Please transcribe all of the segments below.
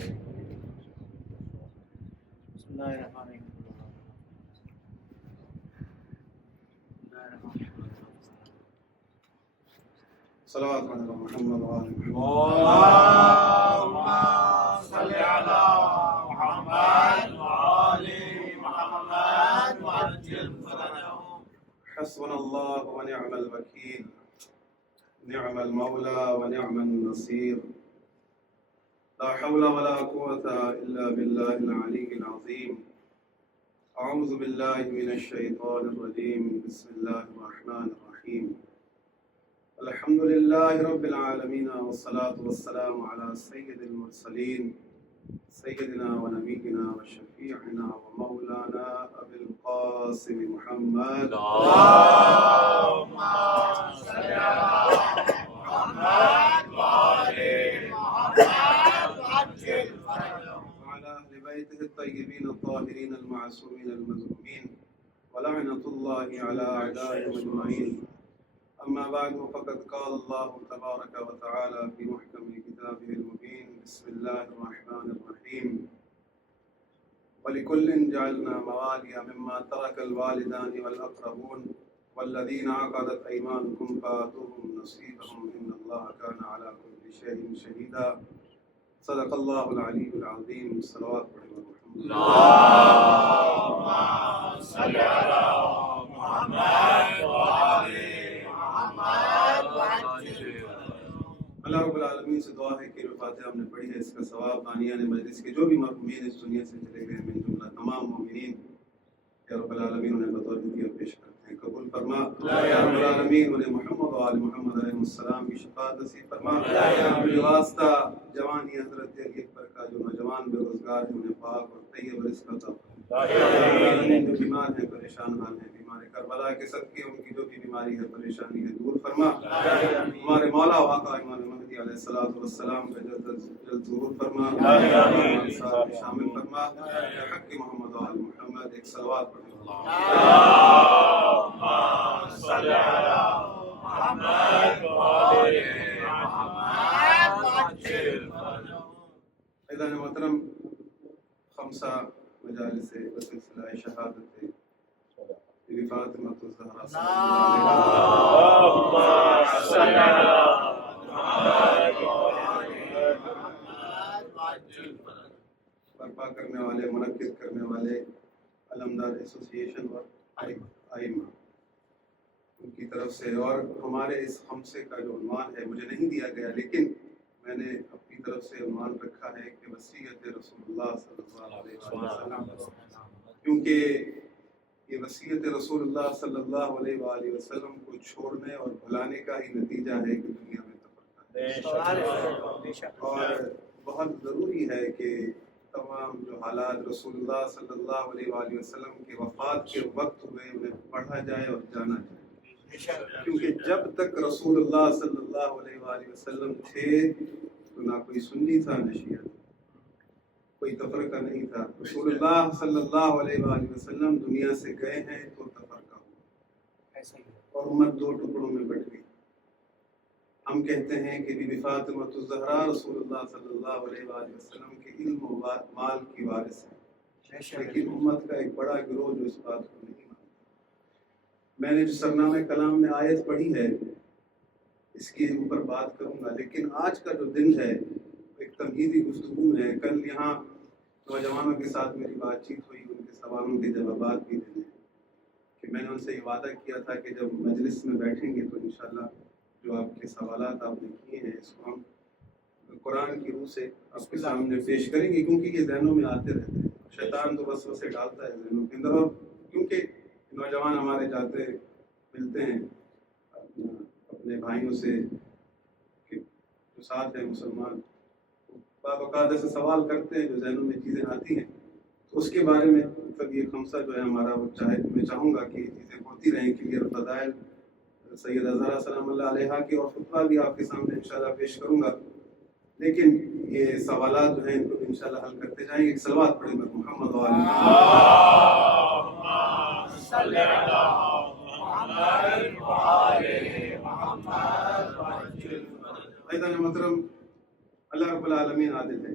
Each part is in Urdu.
بسم اللہ الرحمن الرحیم. صلوات علی محمد وآل محمد. اللهم صل على محمد وآل محمد وعجل فرجهم. حسبنا الله ونعم الوكيل، نعم المولى ونعم النصير، لا حول ولا قوة إلا بالله العلي العظيم. أعوذ بالله من الشيطان الرجيم. بسم الله الرحمن الرحيم. الحمد لله رب العالمين، والصلاة والسلام على سيد المرسلين سيدنا ونبينا وشفيعنا ومولانا أبي القاسم محمد. اللهم صل على محمد وآل محمد وعجل فرجهم. وعلى أهل بيته الطيبين الطاهرين المعصومين المظلومين، ولعنة الله على أعدائهم أجمعين. أما بعد، فقد قال الله تبارك وتعالى في محكم كتابه المبين. بسم الله الرحمن الرحيم. ولكل جعلنا موالي مما ترك الوالدان والأقربون والذين عقدت أيمانكم فآتوهم نصيبهم إن الله كان على كل شيء شهيدا. صدق الله العلي العظيم. صلوات محمد. اللهم صل على محمد وآل محمد وعجل فرجهم. اللہ رب العالمین سے دعا ہے کہ جو فاتحہ ہم نے پڑھی ہے اس کا ثواب بانیان مجلس کے جو بھی مرحومین اس دنیا سے چلے گئے من جملہ تمام مومنین یا رب العالمین انہیں بطور ہدیہ پیش کرتے ہیں. قبول فرما یا رب العالمین. انہیں محمد و آل محمد علیہ السلام کی شفاعت نصیب فرما. واسطہ جوانی حضرت علی اکبر کا جو نوجوان بے روزگار ہیں انہیں پاک اور طیب رزق عطا فرما. جو بیمار ہیں پریشان حال ہیں بیمار کربلا کے صدقے ان کی جو بھی بیماری ہے پریشانی ہے دور فرما. ہمارے مولا و آقا امام مہدی علیہ الصلوۃ والسلام کا جلد ظہور فرما. شامل فرما. حق محمد و آل محمد. ایک صلوات پڑھیں. اللهم صل على محمد وآل محمد وعجل فرجهم. ایضاً محترم خمسہ مجالس بسلسلہ شہادت بی فاطمہ الزہرا اللهم صل على محمد وآل محمد وعجل فرجهم. برپا کرنے والے منعقد کرنے والے علمدار ایسوسی ایشن اور آئمہ ان کی طرف سے، اور ہمارے اس خمسے کا جو عنوان ہے مجھے نہیں دیا گیا لیکن میں نے اپنی طرف سے عنوان رکھا ہے کہ وصیت رسول اللہ صلی اللہ علیہ وسلم، کیونکہ یہ وصیت رسول اللہ صلی اللہ علیہ وآلہ وسلم کو چھوڑنے اور بھلانے کا ہی نتیجہ ہے کہ دنیا میں تفرقہ ہے. اور بہت ضروری ہے کہ تمام جو حالات رسول اللہ صلی اللہ علیہ وآلہ وسلم کے وفات کے وقت ہوئے انہیں پڑھا جائے اور جانا جائے، کیونکہ جب تک رسول اللہ صلی اللہ علیہ وآلہ وسلم تھے تو نہ کوئی سنی تھا نہ شیعہ تھا، کوئی تفرقہ نہیں تھا. رسول اللہ صلی اللہ علیہ وآلہ وسلم دنیا سے گئے ہیں تو تفرقہ ہوا اور امت دو ٹکڑوں میں بٹ گئی. ہم کہتے ہیں کہ بی بی فاطمہ الزہرا رسول اللہ صلی اللہ علیہ وآلہ وسلم کے علم و مال کی وارث ہے، لیکن امت کا ایک بڑا گروہ جو اس بات کو نہیں مانتا. میں نے جو سرنامہ کلام میں آیت پڑھی ہے اس کے اوپر بات کروں گا، لیکن آج کا جو دن ہے ایک تمہیدی گفتگو ہے. کل یہاں نوجوانوں کے ساتھ میری بات چیت ہوئی، ان کے سوالوں کے جوابات بھی دینے کہ میں نے ان سے یہ وعدہ کیا تھا کہ جب مجلس میں بیٹھیں گے تو انشاءاللہ جو آپ کے سوالات آپ نے کیے ہیں اس کو ہم قرآن کی روح سے آپ کے سامنے پیش کریں گے، کیونکہ یہ ذہنوں میں آتے رہتے ہیں. شیطان تو وسوسے ڈالتا ہے ذہنوں کے اندر، اور کیونکہ نوجوان ہمارے جاتے ملتے ہیں اپنے بھائیوں سے کہ جو ساتھ ہیں مسلمان، بعض اوقات ایسے سوال کرتے ہیں جو ذہنوں میں چیزیں آتی ہیں، تو اس کے بارے میں مطلب یہ خمسہ جو ہے ہمارا وہ میں چاہوں گا کہ یہ چیزیں ہوتی رہیں. کلیئر فضائل سیدہ زہرا سلام اللہ علیہا کی اور خطبہ بھی آپ کے سامنے انشاءاللہ پیش کروں گا، لیکن یہ سوالات جو ہیں ان کو انشاءاللہ حل کرتے جائیں گے. ایک صلوات پڑھیں گے محمد وآل اللهم صل على محمد وآل محمد وعجل فرجهم. ایضاً محترم اللہ رب العالمین عادل ہے.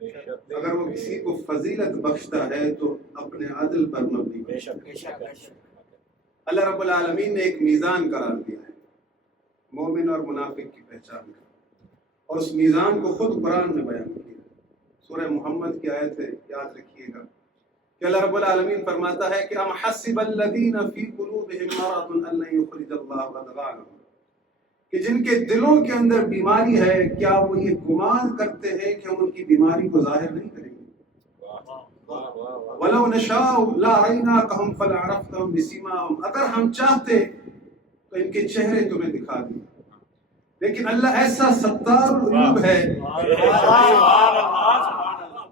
اگر وہ کسی کو فضیلت بخشتا ہے تو اپنے عدل پر مبنی بے شک اللہ رب العالمین نے ایک میزان قرار دیا ہے مومن اور منافق کی پہچان کا، اور اس میزان کو خود قرآن میں بیان کیا سورہ محمد کی آیت ہے، یاد رکھیے گا کہ اللہ رب العالمین فرماتا ہے کہ ام حسب الذین فی قلوبہم مرض ان لن یخرج اللہ اضغانهم، کہ جن کے دلوں کے اندر بیماری ہے کیا وہ یہ گمان کرتے ہیں کہ ہم ان کی بیماری کو ظاہر نہیں کریں گے؟ وَلَوْ نَشَاءُ لَأَرَيْنَاكَهُمْ فَلَعَرَفْتَهُمْ بِسِيمَاهُمْ، اگر ہم چاہتے تو ان کے چہرے تمہیں دکھا دیں، لیکن اللہ ایسا ستار العیوب ہے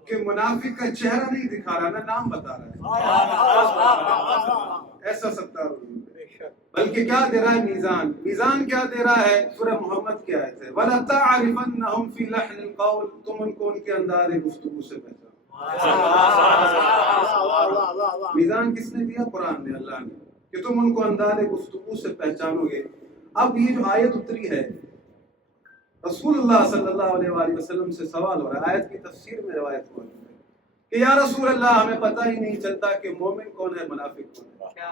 کہ منافق کا چہرہ نہیں دکھا رہا، نہ نام بتا رہا ہے، ایسا ستار العیوب ہے، بلکہ کیا دے رہا ہے میزان؟ میزان کیا دے رہا ہے؟ سورہ محمد کی آیت ہے وَلَتَعْرِفَنَّهُمْ فِي لَحْنِ الْقَوْلِ، تم ان کو ان کے انداز گفتگو سے پہچانو۔ میزان کس نے دیا؟ قرآن نے، اللہ نے، کہ تم ان کو انداز گفتگو سے پہچانو گے۔ اب یہ جو آیت اتری ہے رسول اللہ صلی اللہ علیہ وآلہ وسلم سے سوال ہو رہا ہے، آیت کی تفسیر میں روایت موجود ہے کہ یا رسول اللہ ہمیں پتہ ہی نہیں چلتا کہ مومن کون ہے منافق کون ہے،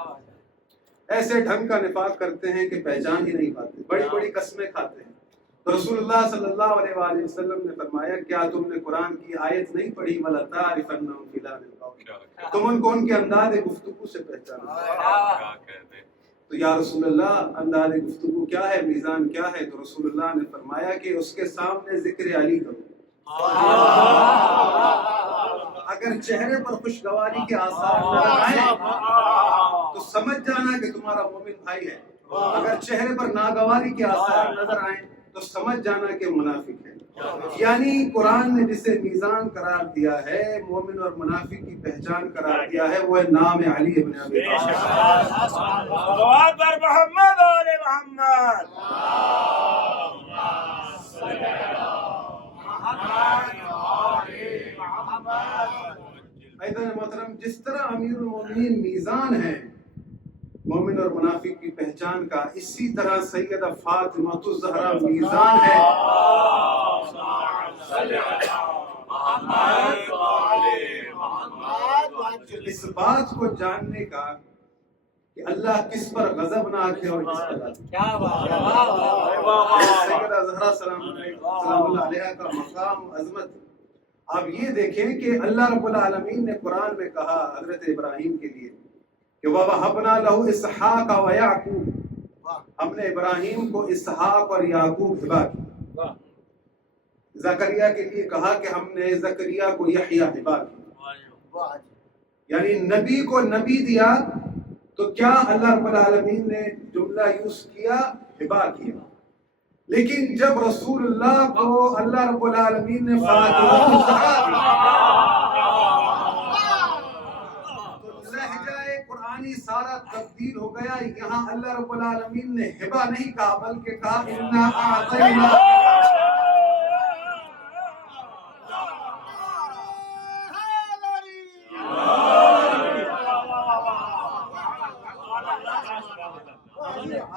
ایسے ڈھنگ کا نفاق کرتے ہیں کہ پہچان ہی نہیں پاتے، بڑی بڑی قسمیں کھاتے ہیں۔ تو رسول اللہ صلی اللہ علیہ وآلہ وسلم نے فرمایا کیا تم نے قرآن کی آیت نہیں پڑھی وَلَتَعْرِفَنَّهُمْ فِي لَحْنِ الْقَوْلِ، تم ان کو ان کے انداز گفتگو سے پہچانو۔ تو یا رسول اللہ انداز گفتگو کیا ہے، میزان کیا ہے؟ تو رسول اللہ نے فرمایا کہ اس کے سامنے ذکر علی کرو، اگر چہرے پر خوشگواری کے آثار نظر آئیں تو سمجھ جانا کہ تمہارا مومن بھائی ہے، اگر چہرے پر ناگواری کے آثار نظر آئیں تو سمجھ جانا کہ منافق ہے۔ یعنی قرآن نے جسے میزان قرار دیا ہے، مومن اور منافق کی پہچان قرار دیا ہے، وہ ہے نام علی ابن ابی طالب۔ صلوات بر محمد آل محمد۔ ایضاً محترم، جس طرح امیر المومنین میزان ہے مومن اور منافق کی پہچان کا، اسی طرح سیدہ فاطمہ الزہرا میزان ہے اس بات کو جاننے کا کہ اللہ کس پر غضبناک ہے اور کس پر راضی۔ سیدہ زہرا سلام اللہ علیہا کا مقام عظمت، آپ یہ دیکھیں کہ اللہ رب العالمین نے قرآن میں کہا حضرت ابراہیم کے لیے کہ وَوَهَبْنَا لَهُ إِسْحَاقَ وَيَعْقُوبَ، ہم نے ابراہیم کو اسحاق اور یعقوب ہبا کی۔ زکریا کے لیے کہا کہ ہم نے زکریا کو یحییٰ ہبا کی، یعنی نبی کو نبی دیا تو کیا اللہ رب العالمین نے جملہ یوز کیا؟ ہبا کیا۔ لیکن جب رسول اللہ کو اللہ رب العالمین نے فاطمہ تو لہجہ قرآنی سارا تبدیل ہو گیا، یہاں اللہ رب العالمین نے ہبا نہیں کہا بلکہ کہا اِنَّا أَعْطَيْنَا۔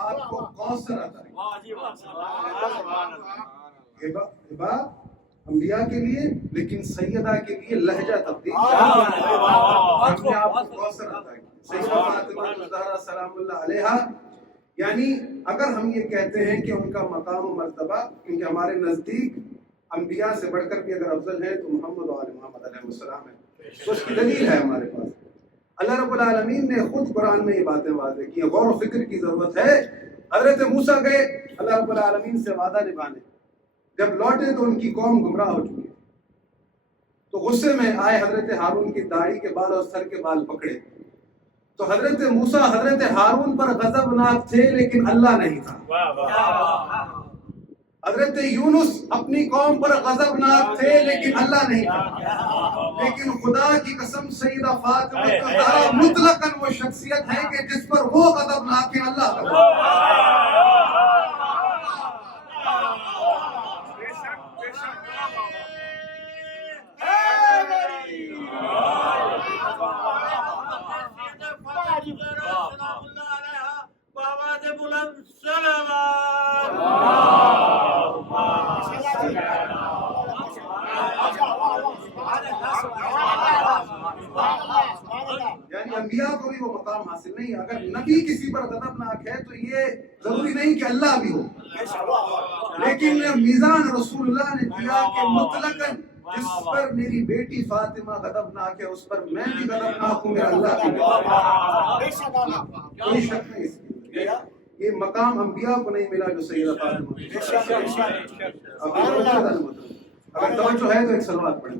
آپ کو کوثر عطا کی۔ ہبا انبیاء کے لیے، لیکن سیدہ کے لیے لہجہ تبدیل ہم نے آپ کو کوثر عطا کی۔ سیدہ فاطمہ الزہرا سلام اللہ علیہا، یعنی اگر ہم یہ کہتے ہیں کہ ان کا مقام و مرتبہ، کیونکہ ہمارے نزدیک انبیاء سے بڑھ کر بھی اگر افضل ہے تو محمد و آل محمد علیہ السلام ہے، تو اس کی دلیل ہے ہمارے پاس۔ اللہ رب العالمین نے خود قرآن میں یہ باتیں واضح کی ہیں، غور و فکر کی ضرورت ہے۔ حضرت موسیٰ گئے اللہ رب العالمین سے وعدہ نبھانے، جب لوٹے تو ان کی قوم گمراہ ہو چکی، تو غصے میں آئے حضرت ہارون کی داڑھی کے بال اور سر کے بال پکڑے، تو حضرت موسیٰ حضرت ہارون پر غضبناک تھے لیکن اللہ نہیں تھا۔ حضرت یونس اپنی قوم پر غضبناک تھے لیکن اللہ نہیں تھا۔ لیکن خدا کی قسم سیدہ فاطمہ الزہرا مطلقاً وہ شخصیت ہے کہ جس پر وہ غضبناک ہے، اللہ انبیاء کو بھی وہ مقام حاصل نہیں. اگر نبی کسی پر غضبناک ہے تو یہ ضروری نہیں کہ اللہ بھی ہو, لیکن میزان رسول اللہ نے دیا کہ مطلقاً جس پر میری بیٹی فاطمہ غضبناک ہے اس پر میں بھی غضبناک ہوں, میرا اللہ بھی. کوئی شک نہیں اس کی. یہ مقام انبیاء کو نہیں ملا جو سیدہ فاطمہ. اگر توجہ ہے تو ایک صلوات پڑھیں.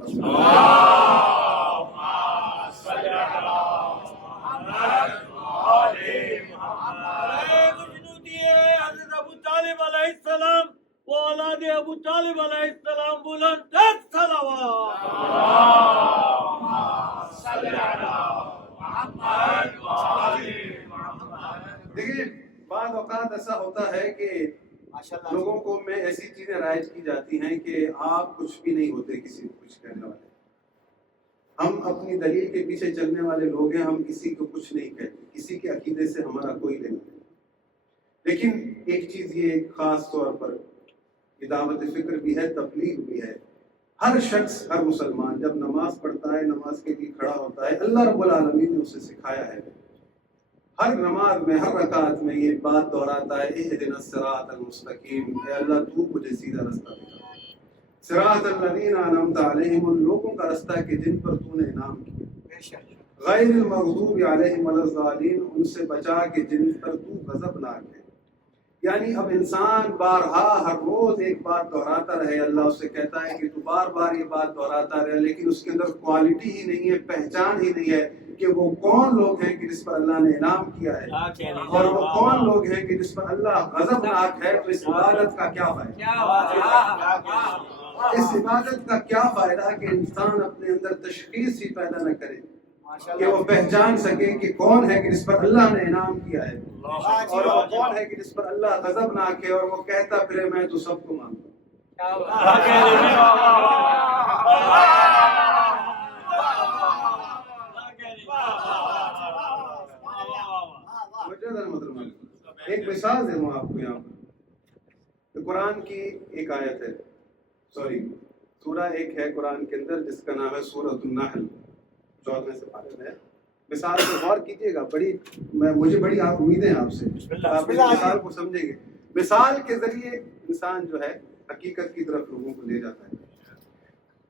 حضرت ابو طالب علیہ السلام و اولاد ابو طالب علیہ السلام بلند صلوات. دیکھیے بعض اوقات ایسا ہوتا ہے کہ لوگوں کو میں ایسی چیزیں رائج کی جاتی ہیں کہ آپ کچھ بھی نہیں ہوتے کسی کو کچھ کہنے والے. ہم اپنی دلیل کے پیچھے چلنے والے لوگ ہیں, ہم کسی کو کچھ نہیں کہتے, کسی کے عقیدے سے ہمارا کوئی لینا نہیں. لیکن ایک چیز یہ خاص طور پر دعوت فکر بھی ہے, تبلیغ بھی ہے. ہر شخص, ہر مسلمان جب نماز پڑھتا ہے, نماز کے لیے کھڑا ہوتا ہے, اللہ رب العالمین نے اسے سکھایا ہے, ہر نماز میں ہر رکعت میں یہ بات دہراتا ہے, اہدنا الصراط المستقیم, اے اللہ تو مجھے سیدھا رستہ دکھا. صراط الذین انعمت علیہم, ان لوگوں کا رستہ کہ جن پر تو نے انعام کیا. غیر المغضوب علیہم ولا الضالین, ان سے بچا کہ جن پر تو غضبناک ہے. یعنی اب انسان بارہا ہر روز ایک بات دہراتا رہے, اللہ اسے کہتا ہے کہ تو بار بار یہ بات دہراتا رہے, لیکن اس کے اندر کوالٹی ہی نہیں ہے, پہچان ہی نہیں ہے کہ وہ کون لوگ ہیں کہ جس پر اللہ نے انعام کیا ہے, اور وہ کون لوگ ہیں کہ جس پر اللہ غضبناک ہے. تو اس عبادت کا کیا فائدہ؟ اس عبادت کا کیا فائدہ کہ انسان اپنے اندر تشخیص ہی پیدا نہ کرے, کہ وہ پہچان سکے کہ کون ہے کہ جس پر اللہ نے انعام کیا ہے, اور وہ کون ہے کہ جس پر اللہ غضبناک ہے, اور وہ کہتا پھرے میں تو سب کو مانتا ہوں. ایک مثال دے دوں آپ کو یہاں پر. قرآن کی ایک آیت ہے, سورہ ایک ہے قرآن کے اندر جس کا نام ہے سورۃ النحل, 14 سے پارے میں. مثال پر غور کیجیے گا, مجھے بڑی امیدیں ہیں آپ سے, آپ اس مثال کو سمجھیں گے. مثال کے ذریعے انسان جو ہے حقیقت کی طرف لوگوں کو لے جاتا ہے.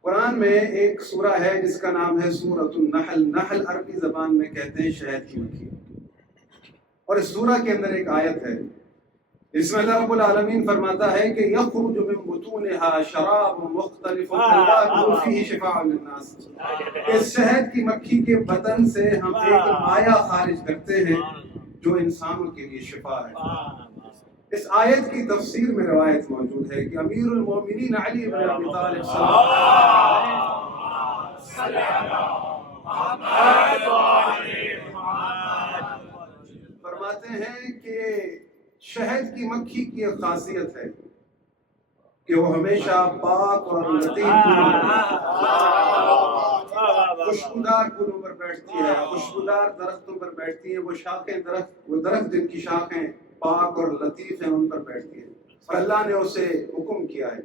قرآن میں ایک سورہ ہے جس کا نام ہے سورۃ النحل. نحل عربی زبان میں کہتے ہیں شہد کی مکھی, اور اس سورہ کے اندر ایک آیت ہے اس میں اللہ رب العالمین فرماتا ہے کہ یخرج من بطونها شراب مختلف الوان فیہ شفاء للناس. اس شہد کی مکھی کے بدن سے ہم ایک مایہ خارج کرتے ہیں جو انسانوں کے لیے شفا ہے. اس آیت کی تفسیر میں روایت موجود ہے کہ امیر المومنین علی بن ابی طالب فرماتے ہیں کہ شہد کی مکھی کی ایک خاصیت ہے کہ وہ ہمیشہ پاک اور لطیف خوشبودار پھولوں پر بیٹھتی ہے, خوشبودار درختوں پر بیٹھتی ہے. وہ شاخیں وہ درخت جن کی شاخیں پاک اور لطیف ہیں ان پر بیٹھتی ہے. اور اللہ نے اسے حکم کیا ہے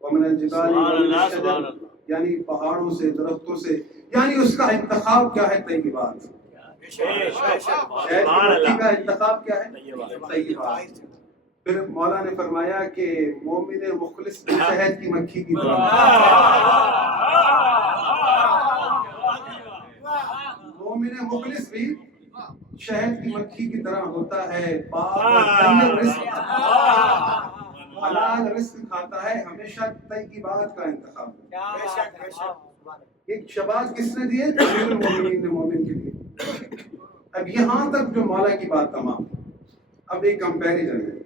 وَمِنَ الْجِبَالِ وَمِنَ الشَّجَرِ, یعنی پہاڑوں سے, درختوں سے. یعنی اس کا انتخاب کیا ہے؟ طیبات. شہد کا انتخاب کیا ہے؟ طیبات. پھر مولا نے فرمایا کہ مومن مخلص بھی شہد کی مکھی کی طرح, مومن مخلص بھی شہد کی مکھی کی طرح ہوتا ہے, پاک اور طیب رزق, حلال رزق کھاتا ہے, ہمیشہ طیبات کا انتخاب. ایک شباز کس نے دیے؟ امیر المومنین نے مومن کے لیے. اب یہاں تک جو مولا کی بات تمام. اب ایک کمپیریزن ہے.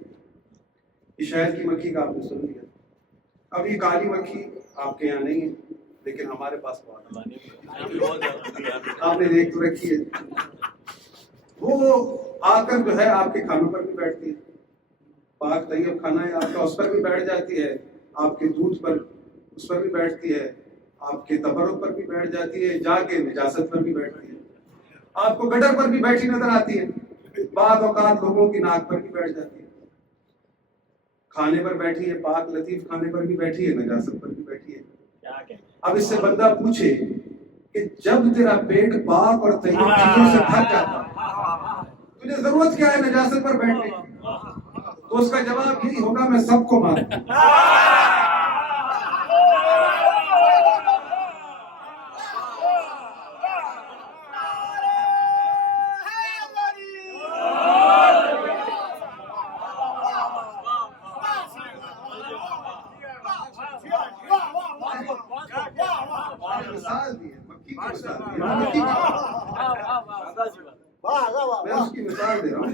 یہ شہد کی مکھی کا آپ نے سن لیا. اب یہ کالی مکھی آپ کے یہاں نہیں ہے لیکن ہمارے پاس بہت ہے, آپ نے دیکھ تو رکھی ہے. وہ آ کر جو ہے آپ کے کھانوں پر بھی بیٹھتی ہے, پاک طیب کھانا ہے آپ کا, اس پر بھی بیٹھ جاتی ہے, آپ کے دودھ پر اس پر بھی بیٹھتی ہے, آپ کے تبرک پر بھی بیٹھ جاتی ہے, جا کے نجاست پر بھی بیٹھتی ہے, آپ کو گٹر پر بھی بیٹھی نظر آتی ہے, بعض اوقات لوگوں کی ناک پر بھی بیٹھ جاتی ہے, کھانے پر بیٹھی ہے, پاک لطیف کھانے پر بھی بیٹھی ہے, نجاست پر بھی بیٹھی ہے. اب اس سے بندہ پوچھے کہ جب تیرا پیٹ پاک اور طیب چیزوں سے بھر جاتا تجھے ضرورت کیا ہے نجاست پر بیٹھنے کی؟ تو اس کا جواب یہی ہوگا میں سب کو مانتا ہوں. مثال دی ہے مکی کی مثال دی ہے. مکی میں اس کی مثال دے رہا ہوں.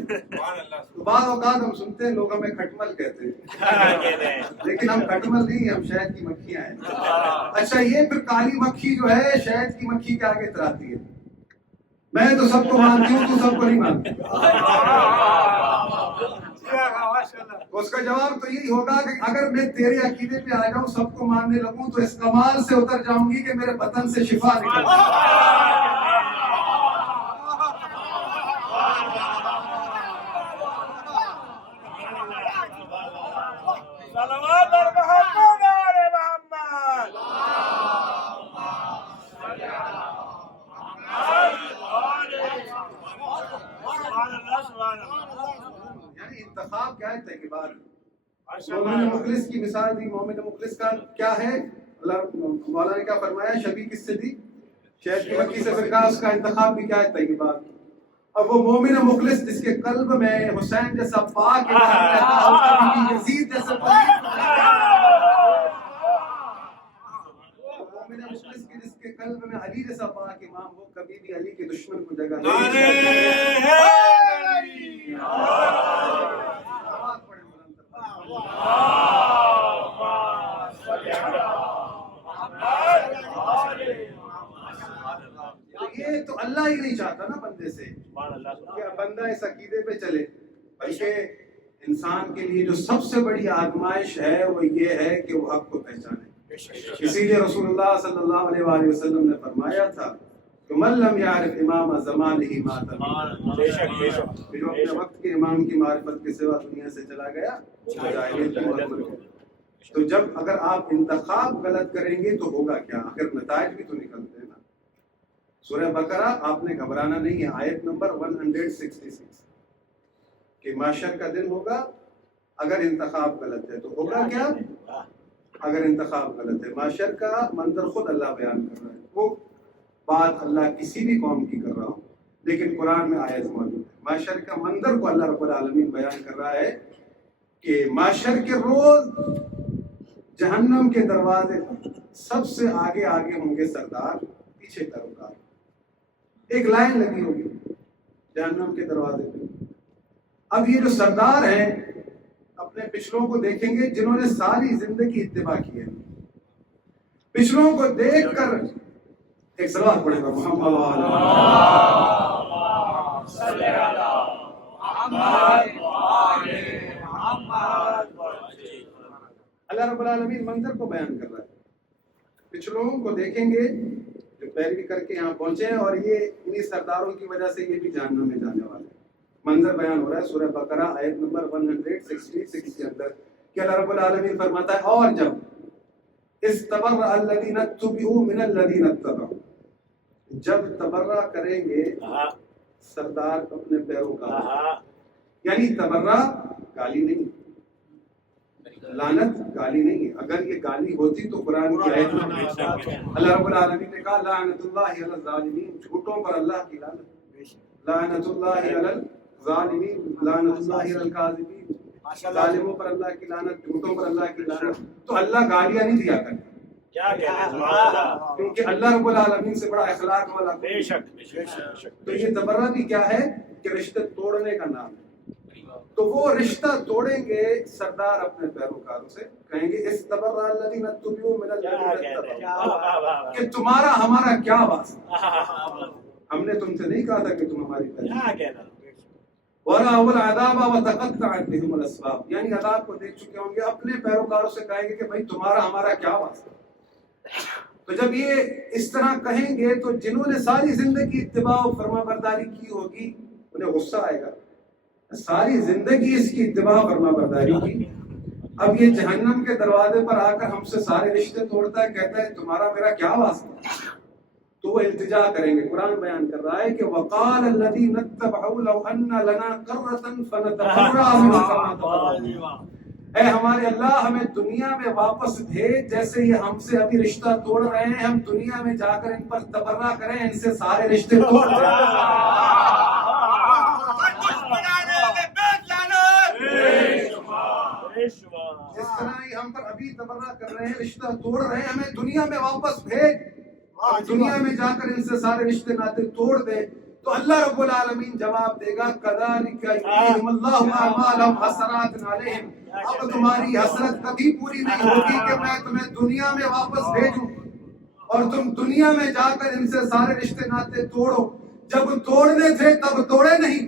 بعض اوقات ہم سنتے ہیں لوگ ہمیں کھٹمل کہتے ہیں لیکن ہم کھٹمل نہیں ہم شہد کی مکھیاں ہیں. اچھا یہ پھر کالی مکھی جو ہے شہد کی مکھی کے آگے اتراتی ہے. میں تو سب کو مانتی ہوں تو سب کو نہیں مانتی. تو اس کا جواب تو یہی ہوگا کہ اگر میں تیرے عقیدے پہ آ جاؤں سب کو ماننے لگوں تو اس کمال سے اتر جاؤں گی کہ میرے بدن سے شفا نکل صلوات اور محمد آل محمد. یعنی انتخاب کیا ہے تحقیقات. مومن مخلص کی مثال دی. مومن مخلص کا کیا ہے؟ اللہ مولا نے کیا فرمایا؟ شبیہ کس سے دی؟ شہد کی مکھی سے. پھر کہا اس کا انتخاب بھی کیا ہے؟ طیبات. اب وہ مومن مخلص جس کے قلب میں حسین جیسا پاک امام رہتا ہو کبھی بھی یزید جیسا مومن مخلص کی جس کے قلب میں علی جیسا پاک امام ہو کبھی بھی علی کے دشمن کو جگہ نہیں. یہ تو اللہ ہی نہیں چاہتا نا بندے سے کہ بندہ اس عقیدے پہ چلے. بلکہ انسان کے لیے جو سب سے بڑی آزمائش ہے وہ یہ ہے کہ وہ حق کو پہچانے. اسی لیے رسول اللہ صلی اللہ علیہ وآلہ وسلم نے فرمایا تھا کہ من لم یعرف امام زمانہ مات. جو اپنے وقت کے امام کی معرفت کے سوا دنیا سے چلا گیا جاہلیت کی موت مرے. تو جب اگر آپ انتخاب غلط کریں گے تو ہوگا کیا؟ اگر نتائج بھی تو نکلتے ہیں نا. سورہ بقرہ آپ نے گھبرانا نہیں ہے. آیت نمبر 166 کہ معاشر کا دن ہوگا اگر انتخاب غلط ہے تو ہوگا کیا؟ اگر انتخاب غلط ہے. معاشر کا منظر خود اللہ بیان کر رہا ہے. وہ بات اللہ کسی بھی قوم کی کر رہا ہوں لیکن قرآن میں آیت موجود ہے. معاشر کا منظر کو اللہ رب العالمین بیان کر رہا ہے کہ معاشر کے روز جہنم کے دروازے سب سے آگے آگے ہوں گے سردار, پیچھے پیروکار. ایک لائن لگی ہوگی جہنم کے دروازے پہ. اب یہ جو سردار ہیں اپنے پچھلوں کو دیکھیں گے جنہوں نے ساری زندگی اتباع کی ہے. پچھلوں کو دیکھ کر ایک صلوات پڑھے گا محمد اللہ رب العالمین منظر کو بیان کر رہا ہے. پچھلوں کو دیکھیں گے جو پیروی کر کے یہاں پہنچے ہیں اور یہ انہی سرداروں کی وجہ سے یہ بھی جہنم میں جانے والے ہیں. منظر بیان ہو رہا ہے سورہ بقرہ آیت نمبر 166 کے اندر کہ اللہ رب العالمین فرماتا ہے اور جب استبرأ الذین اتبعوا من الذین اتبعوا, جب تبرہ کریں گے سردار اپنے پیروکار. یعنی تبرہ گالی نہیں, لعنت گالی نہیں. اگر یہ گالی ہوتی تو قرآن کی آیت میں اللہ رب العالمین نے کہا لعنت اللہ علی الظالمین, جھوٹوں پر اللہ کی لعنت. لعنت اللہ علی الظالمین, لعنت اللہ علی الکاذبین, ظالموں پر اللہ کی لعنت, جھوٹوں پر اللہ کی لعنت. تو اللہ گالیاں نہیں دیا کرتا کیونکہ اللہ رب العالمین سے بڑا اخلاق والا. بے شک. تو یہ تبرہ بھی کیا ہے کہ رشتے توڑنے کا نام ہے. تو وہ رشتہ توڑیں گے سردار اپنے پیروکاروں سے, کہیں گے استبرأ الذین اتبعوا من الذین اتبعوا, کہ تمہارا ہمارا کیا واسطہ, ہم نے تم سے نہیں کہا تھا کہ تم ہماری پیروی. وَرَأَوُا الْعَذَابَ وَتَقَطَّعَتْ بِهِمُ الْأَسْبَابُ, یعنی عذاب کو دیکھ چکے ہوں گے, اپنے پیروکاروں سے کہیں گے کہ بھائی تمہارا ہمارا کیا واسطہ. تو جب یہ اس طرح کہیں گے تو جنہوں نے ساری زندگی اتباع و فرما برداری کی ہوگی انہیں غصہ آئے گا. ساری زندگی اس کی اتباع و فرما برداری کی, اب یہ جہنم کے دروازے پر آ کر ہم سے سارے رشتے توڑتا ہے, کہتا ہے تمہارا میرا کیا واسطہ. تو وہ التجا کریں گے. قرآن بیان کر رہا ہے کہ وقال الذین اتبعوا لو ان لنا کرۃ فنتبرأ منهم كما تبرؤوا. اے ہمارے اللہ ہمیں دنیا میں واپس بھیج جیسے یہ ہم سے ابھی رشتہ توڑ رہے ہیں, ہم دنیا میں جا کر ان پر تبرہ کریں, ان سے سارے رشتے توڑ دیں. جس طرح ہی ہم پر ابھی تبرہ کر رہے ہیں, رشتہ توڑ رہے ہیں, ہمیں دنیا میں واپس بھیج, دنیا میں جا کر ان سے سارے رشتے ناطے توڑ دے. تو اللہ رب العالمین جواب دے گا کذالک یریہم اللہ اعمالہم حسرات علیہم. اب تمہاری حسرت کبھی پوری نہیں ہوگی کہ میں تمہیں دنیا میں واپس بھیجوں اور تم دنیا میں جا کر ان سے سارے رشتے ناطے توڑو. جب توڑنے تھے تب توڑے نہیں,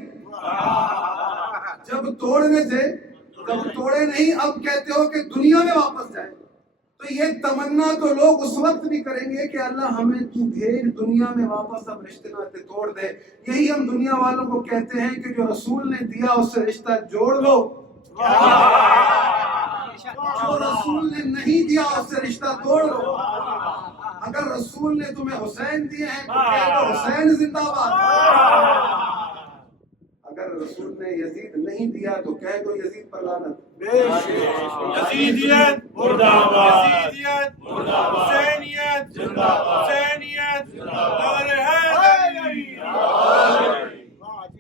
جب توڑنے تھے تب توڑے نہیں, اب کہتے ہو کہ دنیا میں واپس جائیں. تو یہ تمنا تو لوگ اس وقت بھی کریں گے کہ اللہ ہمیں تو بھیج دنیا میں واپس, اب رشتے ناطے توڑ دے. یہی ہم دنیا والوں کو کہتے ہیں کہ جو رسول نے دیا اس سے رشتہ جوڑ لو, جو رسول نے نہیں دیا اس سے رشتہ توڑ لو. اگر رسول نے تمہیں حسین دیے ہیں تو کہہ دو حسین زندہ باد, اگر رسول نے یزید نہیں دیا تو کہہ دو یزید پر لعنت. یزیدیت مردہ باد, یزیدیت مردہ باد, حسینیت زندہ باد, حسینیت زندہ باد.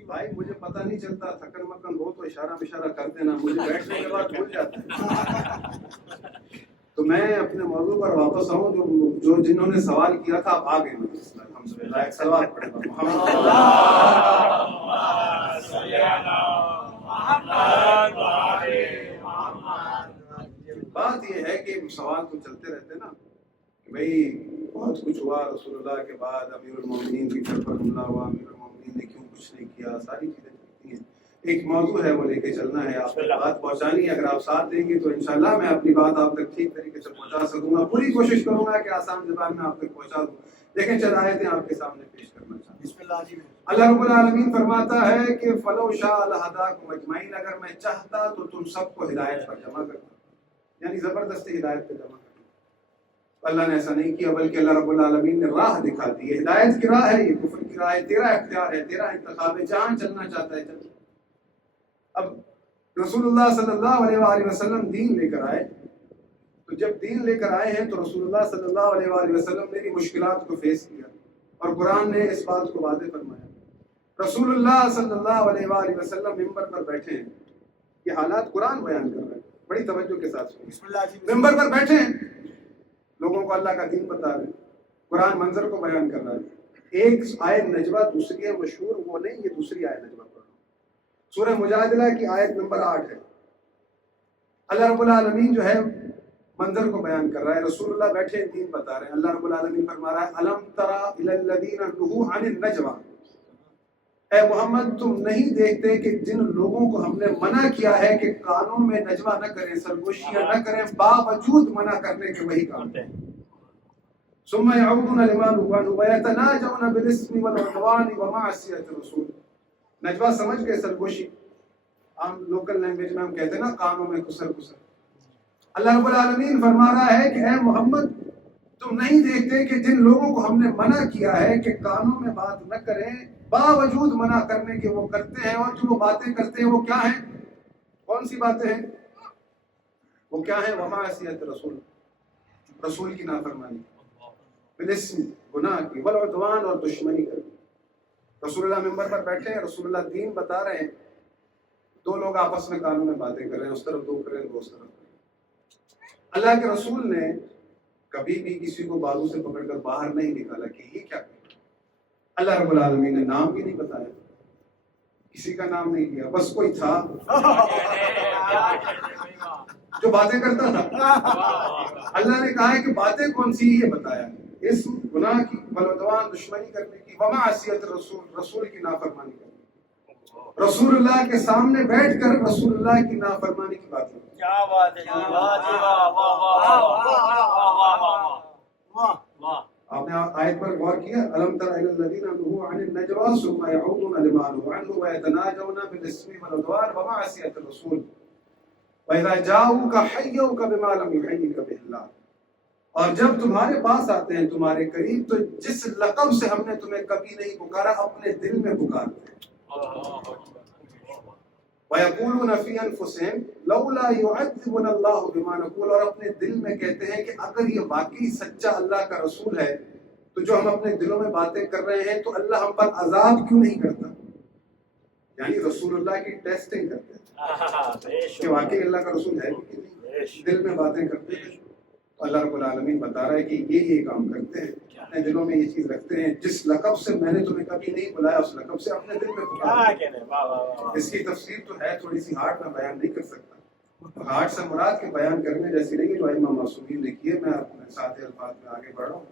بھائی مجھے پتہ نہیں چلتا, تھکن مکن ہو تو اشارہ مشارہ کر دینا, مجھے بیٹھنے کے بعد بھول جاتا ہے. تو میں اپنے موضوع پر واپس آؤں. جو جنہوں نے سوال کیا تھا آپ آ گئے. الحمدللہ ایک سوال پڑھے گا بات یہ ہے کہ سوال تو چلتے رہتے نا کہ بھئی بہت کچھ ہوا رسول اللہ کے بعد, امیر المومنین کی گھر پر حملہ ہوا, امیر المومنین نے کیوں کچھ نہیں کیا, ساری چیزیں چلتی ہیں. ایک موضوع ہے وہ لے کے چلنا ہے, آپ کو بات پہنچانی ہے. اگر آپ ساتھ دیں گے تو انشاءاللہ میں اپنی بات آپ تک ٹھیک طریقے سے پہنچا سکوں گا. پوری کوشش کروں گا کہ آسان زبان میں آپ تک پہنچا دوں. لیکن چند آیتیں آپ کے سامنے پیش کرنا چاہتا ہوں. بسم اللہ جی. اللہ رب العالمین فرماتا ہے کہ فلو شاء لہداکم اجمعین, اگر میں چاہتا تو تم سب کو ہدایت پر جمع کرتا, یعنی زبردستی ہدایت پہ جمع کرتا. اللہ نے ایسا نہیں کیا, بلکہ اللہ رب العالمین نے راہ دکھا دی. یہ ہدایت کی راہ ہے, یہ کفر کی راہ ہے, تیرا اختیار ہے, تیرا انتخاب ہے, جہاں چلنا چاہتا ہے چل. اب رسول اللہ صلی اللہ علیہ وآلہ وسلم دین لے کر آئے, تو جب دین لے کر آئے ہیں تو رسول اللہ صلی اللہ علیہ وآلہ وسلم نے بھی مشکلات کو فیس کیا, اور قرآن نے اس بات کو واضح فرمایا. رسول اللہ صلی اللہ علیہ وآلہ وسلم ممبر پر بیٹھے ہیں, یہ حالات قرآن بیان کر رہا ہے, بڑی توجہ کے ساتھ سنیں. بسم اللہ جی. ممبر پر بیٹھے ہیں, لوگوں کو اللہ کا دین بتا رہے ہیں, قرآن منظر کو بیان کر رہا ہے. ایک آیت نجوہ دوسری ہے مشہور, وہ نہیں, یہ دوسری آیت نجوہ پڑھ. سورہ مجادلہ کی آیت نمبر 8 ہے. اللہ رب العالمین جو ہے منظر کو بیان کر رہا ہے, رسول اللہ بیٹھے ہیں, دین بتا رہے ہیں. اللہ رب العالمین فرما رہا ہے الم تری الی الذین نہوا عن النجوى, اے محمد تم نہیں دیکھتے کہ جن لوگوں کو ہم نے منع کیا ہے کہ کانوں میں نجوہ نہ کریں, سرگوشیاں نہ کریں, باوجود منع کرنے کے وہی کام ہیں. ثم يعودون لما نهوا عنه ويتناجون بالاسم والعدوان ومعصية الرسول. نجوہ سمجھ گئے, سرگوشی, ہم لوکل لینگویج میں ہم کہتے ہیں نا کانوں میں کسر کسر. اللہ رب العالمین فرما رہا ہے کہ اے محمد تم نہیں دیکھتے کہ جن لوگوں کو ہم نے منع کیا ہے کہ کانوں میں بات نہ کریں, باوجود منع کرنے کے وہ کرتے ہیں, اور جو وہ باتیں کرتے ہیں وہ کیا ہیں, کون سی باتیں ہیں, وہ کیا ہیں, ومعصیت رسول, رسول کی نافرمانی, بالاسم گناہ کی, والعدوان اور دشمنی کرنا. رسول اللہ ممبر پر بیٹھے ہیں, رسول اللہ دین بتا رہے ہیں, دو لوگ آپس میں کانوں میں باتیں کر رہے ہیں, اس طرف دو کر رہے ہیں, دو اس طرف. اللہ کے رسول نے کبھی بھی کسی کو بازو سے پکڑ کر باہر نہیں نکالا کہ یہ کیا کرے. اللہ رب العالمین نے نام بھی نہیں بتایا, کسی کا نام نہیں لیا, بس کوئی تھا جو باتیں کرتا تھا. اللہ نے کہا ہے کہ باتیں کون سی, یہ بتایا, اس گناہ کی, والعدوان دشمنی کرنے کی, ومعصیت رسول, رسول کی نافرمانی کرنے. رسول اللہ کے سامنے بیٹھ کر رسول اللہ کی نافرمانی کی بات ہے. کیا بات ہے, آپ نے آیت پر غور کیا, الم تر الی الذین نہوا عن النجوى ثم يعودون لما نهوا عنه ويتناجون بالاسم والعدوان ومعصية الرسول واذا جاءوك حيوك بما لم يحيك به الله. اور جب تمہارے پاس آتے ہیں تمہارے قریب تو جس لقب سے ہم نے تمہیں کبھی نہیں پکارا اپنے دل میں پکارتے ہیں. وَيَقُولُونَ فِي أَنفُسِهِمْ لَوْلَا يُعَذِّبُنَا اللَّهُ بِمَا نَقُولُ, اور اپنے دل میں کہتے ہیں کہ اگر یہ واقعی سچا اللہ کا رسول ہے تو جو ہم اپنے دلوں میں باتیں کر رہے ہیں تو اللہ ہم پر عذاب کیوں نہیں کرتا. یعنی رسول اللہ کی ٹیسٹنگ کرتے ہیں کہ واقعی اللہ کا رسول ہے کہ نہیں. دل میں باتیں کرتے ہیں. اللہ رب العالمین بتا رہا ہے کہ یہ کام کرتے ہیں, اپنے دلوں میں یہ چیز رکھتے ہیں. جس لقب سے میں نے تمہیں کبھی نہیں بلایا اس لقب سے اپنے دل میں پکارا. اس کی تفسیر تو ہے تھوڑی سی ہارڈ, میں بیان نہیں کر سکتا. ہارڈ سے مراد کے بیان کرنے جیسی نہیں جو ائمہ معصومین نے کیے. میں اپنے ساتھ الفاظ میں آگے بڑھ رہا ہوں.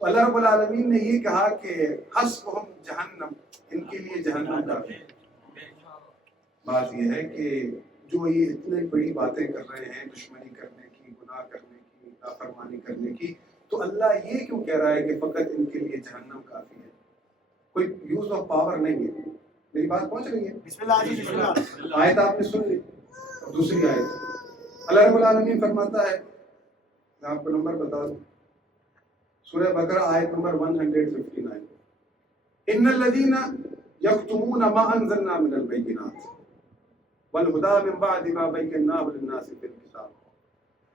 اللہ رب العالمین نے یہ کہا کہ حسبہم جہنم, ان کے لیے جہنم کافی ہے. بات یہ ہے کہ جو یہ اتنے بڑی باتیں کر رہے ہیں, دشمنی کرنے کی, گناہ کرنے کی, نافرمانی کرنے کی, تو اللہ یہ کیوں کہہ رہا ہے کہ فقط ان کے لیے جہنم کافی ہے. کوئی یوز آف پاور نہیں ہے. میری بات پہنچ رہی ہے؟ بسم اللہ جی, بسم اللہ. آیت آپ نے سن لی. دوسری آیت اللہ رب العالمین فرماتا ہے, میں آپ کو نمبر بتا دوں, سورہ بقرہ آیت نمبر 159, ان الذین یکتمون ما انزلنا من البینات والہدی من بعد ما بیناہ للناس فی الکتاب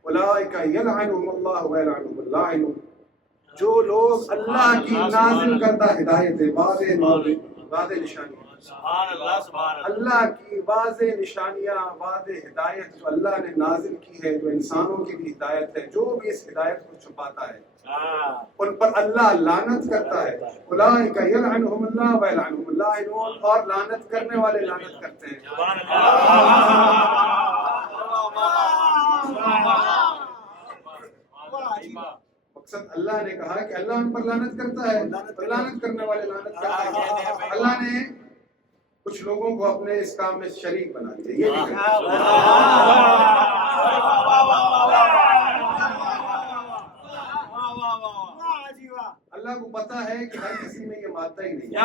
اولئک یلعنهم اللہ ویلعنهم اللاعنون. جو لوگ اللہ کی نازل کردہ ہدایت, واضح نشانیاں, سبحان اللہ, سبحان اللہ, اللہ کی واضح نشانیاں, واضح ہدایت جو اللہ نے نازل کی ہے, جو انسانوں کی بھی ہدایت ہے, جو بھی اس ہدایت کو چھپاتا ہے ان پر اللہ لعنت کرتا ہے. اولئک یلعنهم اللہ ویلعنهم اللاعنون, اور لعنت کرنے والے لعنت کرتے ہیں. سبحان اللہ. مقصد اللہ نے کہا کہ اللہ ان پر لعنت کرتا ہے, لعنت کرنے والے لعنت کرتے ہیں. اللہ نے کچھ لوگوں کو اپنے اس کام میں شریک بنا دیا. یہ بھی اللہ کو پتا ہے کہ ہر کسی میں یہ مادہ ہی نہیں ہے.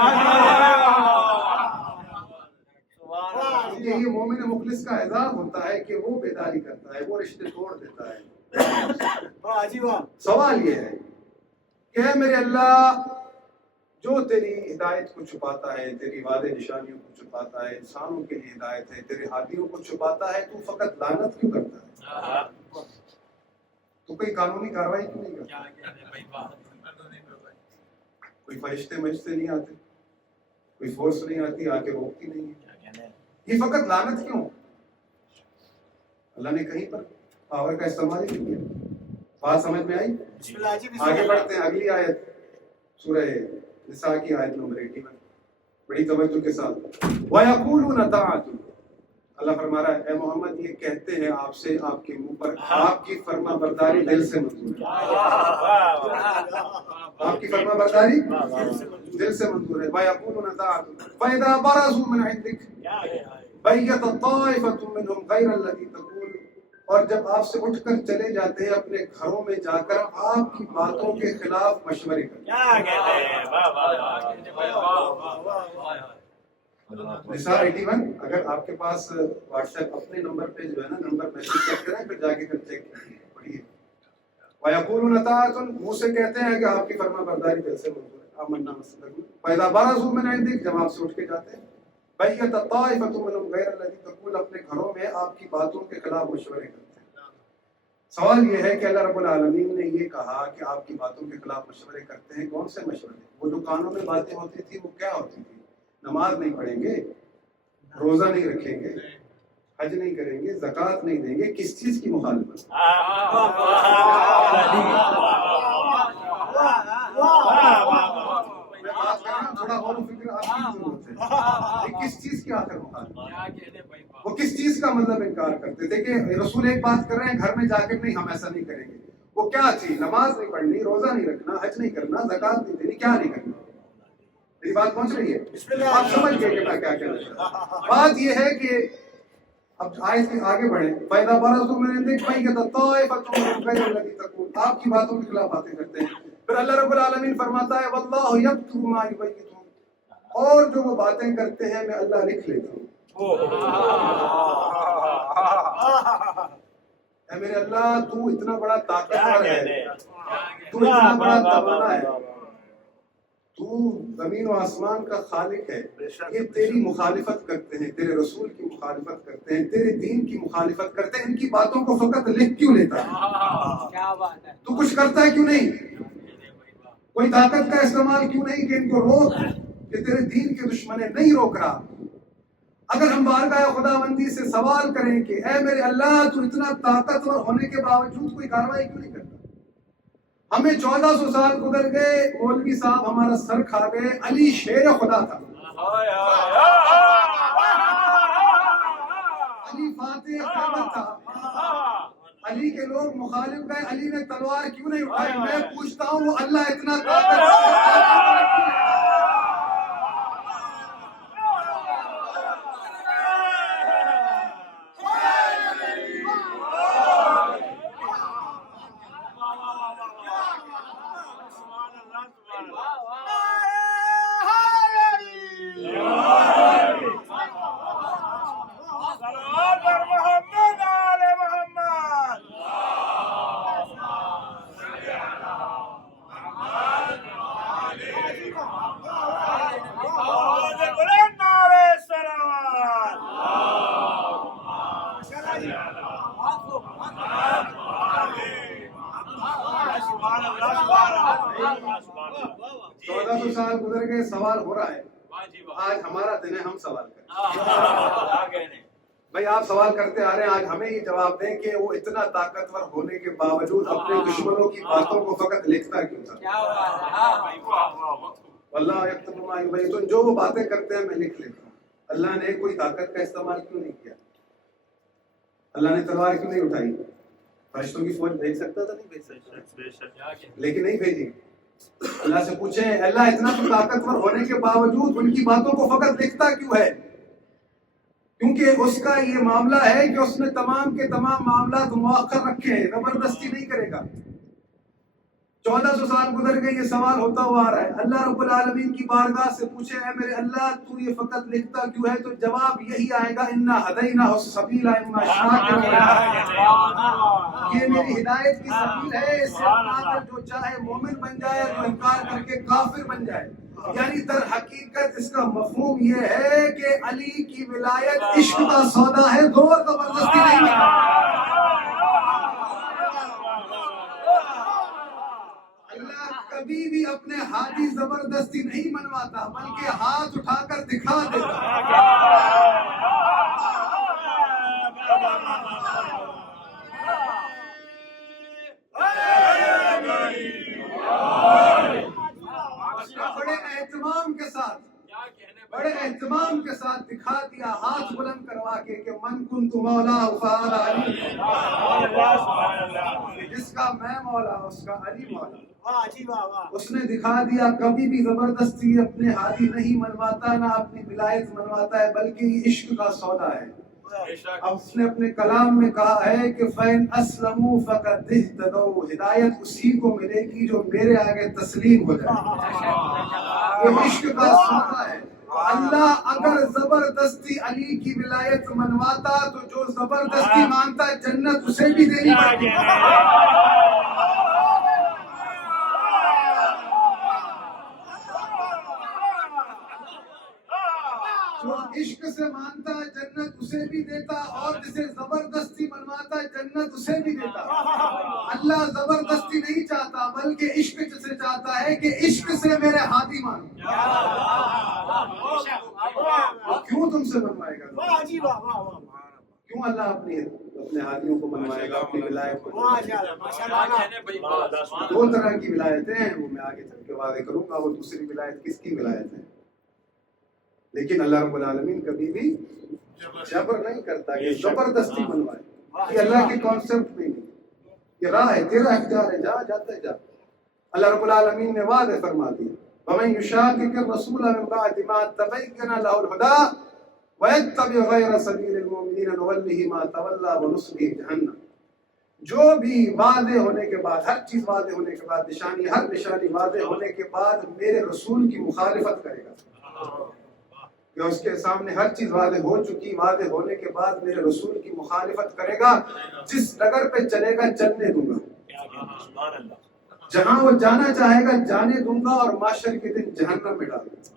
یہ مومن مخلص کا اعزاز ہوتا ہے کہ وہ بیداری کرتا ہے, وہ رشتے توڑ دیتا ہے. سوال یہ ہے کہ اے میرے اللہ, جو تیری ہدایت کو چھپاتا ہے, تیری واضح نشانیوں کو چھپاتا ہے, انسانوں کے لیے ہدایت ہے, تیرے ہادیوں کو چھپاتا ہے, تو فقط لعنت کیوں کرتا ہے؟ تو کوئی قانونی کارروائی کیوں نہیں کرتا؟ کوئی فرشتے مجھتے نہیں آتے, کوئی فورس نہیں آتی آ کے روکتی نہیں ہے. یہ فقط لعنت کیوں؟ اللہ نے کہیں پر پاور کا استعمال ہی نہیں کیا. بات سمجھ میں آئی؟ آگے بڑھتے ہیں. اگلی آیت سورہ نساء کی آیت نمبر 81, بڑی توجہ کے ساتھ. وَيَقُولُونَ طَاعَةٌ, اللہ فرما رہا ہے اے محمد یہ کہتے ہیں آپ سے, آپ کے منہ پر آپ کی فرما برداری دل سے منظور ہے. آپ کی فرما برداری دل سے منظور ہے. وَيَقُولُونَ طَاعَةٌ فَإِذَا بَرَزُوا مِنْ عِنْدِكَ بَيَّتَ طَائِفَةٌ مِّنْهُمْ غَيْرَ الَّذِي تَقُولُ, اور جب آپ سے اٹھ کر چلے جاتے ہیں اپنے گھروں میں جا کر آپ کی باتوں کے خلاف مشورے کرتے ہیں. نساء 81, اگر آپ کے پاس واٹس ایپ اپنے نمبر پہ جو ہے نا نمبر میسج چیک کریں پھر جا کے چیک کیجیے, پڑھیے. وَيَقُولُونَ طَاعَةٌ, منہ سے کہتے ہیں کہ آپ کی فرما برداری دل سے منظور ہے. آمنا مستقبل. فَإِذَا بَرَزُوا مِنْ عِنْدِكَ, جب آپ سے اٹھ کے جاتے ہیں, بَيَّتَ طَائِفَةٌ مِّنْهُمْ غَيْرَ الَّذِي تَقُولُ, اپنے گھروں میں آپ کی باتوں کے خلاف مشورے کرتے ہیں. سوال یہ ہے کہ اللہ رب العالمین نے یہ کہا کہ آپ کی باتوں کے خلاف مشورے کرتے ہیں. کون سے مشورے؟ وہ جو کانوں میں باتیں ہوتی تھی وہ کیا ہوتی تھی؟ نماز نہیں پڑھیں گے, روزہ نہیں رکھیں گے, حج نہیں کریں گے, زکوٰۃ نہیں دیں گے. کس چیز کی مخالفت؟ تھوڑا غور و فکر آپ کی ضرورت ہے. کس چیز کی آخر مخالفت؟ وہ کس چیز کا مطلب انکار کرتے تھے کہ رسول ایک بات کر رہے ہیں, گھر میں جا کر نہیں ہم ایسا نہیں کریں گے. وہ کیا تھی؟ نماز نہیں پڑھنی, روزہ نہیں رکھنا, حج نہیں کرنا, زکوٰۃ نہیں دینی, کیا نہیں کرنا. میری بات پہنچ رہی ہے؟ آپ سمجھ گئے کہ میں کیا کہنا چاہتا ہوں. بات یہ ہے کہ اب آیت کے آگے بڑھیں. فَإِذَا بَرَزُوا مِنْ عِنْدِكَ بَيَّتَ طَائِفَةٌ مِّنْهُمْ غَيْرَ الَّذِي تَقُولُ, آپ کی باتوں کے خلاف باتیں کرتے ہیں. پھر اللہ رب العالمین فرماتا ہے وَاللَّهُ يَكْتُبُ مَا يُبَيِّتُونَ, اور جو وہ باتیں کرتے ہیں میں اللہ لکھ لیتا ہوں. اے میرے اللہ تو اتنا بڑا طاقتور ہے، تو اتنا بڑا توانا ہے، تو زمین و آسمان کا خالق ہے، یہ تیری مخالفت کرتے ہیں، تیرے رسول کی مخالفت کرتے ہیں، تیرے دین کی مخالفت کرتے ہیں، ان کی باتوں کو فقط لکھ کیوں لیتا ہے؟ تو کچھ کرتا ہے کیوں نہیں؟ کوئی طاقت کا استعمال کیوں نہیں کہ ان کو روک، کہ تیرے دین کے دشمن نہیں روک رہا؟ اگر ہم بارگاہ خداوندی سے سوال کریں کہ اے میرے اللہ تو اتنا طاقتور ہونے کے باوجود کوئی کارروائی کیوں نہیں کرتا؟ ہمیں 1400 سال گزر گئے، مولوی صاحب ہمارا سر کھا گئے، علی شیر خدا تھا، علی فاتح خیبر تھا، علی کے لوگ مخالف گئے، علی نے تلوار کیوں نہیں اٹھائی؟ میں پوچھتا ہوں وہ اللہ اتنا سال گزر گئے، سوال ہو رہا ہے، آج ہمارا دن ہے، ہم سوال کریں۔ بھائی آپ سوال کرتے آ رہے ہیں، آج ہمیں یہ جواب دیں کہ وہ اتنا طاقتور ہونے کے باوجود اپنے دشمنوں کی باتوں کو فقط لکھتا کیوں تھا؟ واللہ یکتب ما یبیتون، جو وہ باتیں کرتے ہیں میں لکھ لیتا ہوں۔ اللہ نے کوئی طاقت کا استعمال کیوں نہیں کیا؟ اللہ نے تلوار کیوں نہیں اٹھائی؟ فرشتوں کی فوج بھیج سکتا تھا؟ نہیں بھیج سکتا، لیکن نہیں بھیجی۔ اللہ سے پوچھیں اللہ اتنا تو طاقتور ہونے کے باوجود ان کی باتوں کو فقط لکھتا کیوں ہے؟ کیونکہ اس کا یہ معاملہ ہے کہ اس نے تمام کے تمام معاملات مؤخر رکھے ہیں، زبردستی نہیں کرے گا۔ 1400 سال گزر گئے، یہ سوال ہوتا ہوا آ رہا ہے۔ اللہ رب العالمین کی بارگاہ سے پوچھے اے میرے اللہ تو یہ فقط لکھتا کیوں ہے؟ تو جواب یہی آئے گا انا ہدیناہ السبیل اما شاکرا، یہ میری ہدایت کی سبیل ہے، اس سے اپنا کر جو چاہے مومن بن جائے، جو انکار کر کے کافر بن جائے۔ یعنی در حقیقت اس کا مفہوم یہ ہے کہ علی کی ولایت عشق کا سودا ہے، زور زبردستی نہیں ہے۔ اللہ کبھی بھی اپنے ہادی زبردستی نہیں منواتا، بلکہ ہاتھ اٹھا کر دکھا دیتا۔ بڑے اہتمام کے ساتھ دکھا دیا، ہاتھ بلند کروا کے کہ من کنت مولا فہذا علی، جس کا میں مولا اس کا علی مولا۔ اس نے دکھا دیا کبھی بھی زبردستی اپنے ہاتھی نہیں منواتا، نہ اپنی ولایت منواتا ہے، بلکہ یہ عشق کا سودا ہے۔ اب اس نے اپنے کلام میں کہا ہے کہ فَإِنْ أَسْلَمُوا فَقَدْ اهْتَدَوْا، ہدایت اسی کو ملے گی جو میرے آگے تسلیم ہو جائے۔ یہ عشق کا سودا ہے۔ اللہ اگر زبردستی علی کی ولایت منواتا تو جو زبردستی مانگتا ہے جنت اسے بھی دینی پڑتی۔ جو عشق سے مانتا ہے جنت اسے بھی دیتا، اور جسے زبردستی منواتا ہے جنت اسے بھی دیتا۔ اللہ زبردستی نہیں چاہتا، بلکہ عشق سے چاہتا ہے کہ عشق سے میرے ہادی مانو۔ کیوں تم سے منوائے گا؟ کیوں اللہ اپنے ہادیوں کو منوائے گا، اپنی ولایت کو؟ دو طرح کی ولایتیں ہیں، وہ میں آگے چل کے واضح کروں گا، وہ دوسری ولایت کس کی ولایت ہے۔ لیکن اللہ رب العالمین کبھی بھی جبر نہیں کرتا کہ زبردستی منوائے، یہ اللہ کے کانسیپٹ میں نہیں، یہ راہ ہے، تیرا اختیار ہے، جا جاتا ہے جا۔ اللہ رب العالمین نے واضح فرما دیا وَمَن يُشَاقِقِ الرَّسُولَ مِن بَعْدِ مَا تَبَيَّنَ لَهُ الْهُدَىٰ وَيَتَّبِعْ غَيْرَ سَبِيلِ الْمُؤْمِنِينَ نُوَلِّهِ مَا تَوَلَّىٰ وَنُصْلِهِ جَهَنَّمَ، جو بھی واضح ہونے کے بعد، ہر چیز واضح ہونے کے بعد، ہر نشانی واضح ہونے کے بعد میرے رسول کی مخالفت کرے گا، یا اس کے سامنے ہر چیز واضح ہو چکی، واضح ہونے کے بعد میرے رسول کی مخالفت کرے گا، جس ڈگر پہ چلے گا چلنے دوں گا، جہاں وہ جانا چاہے گا جانے دوں گا، اور معاشر کے دن جہنم میں ڈال دوں گا۔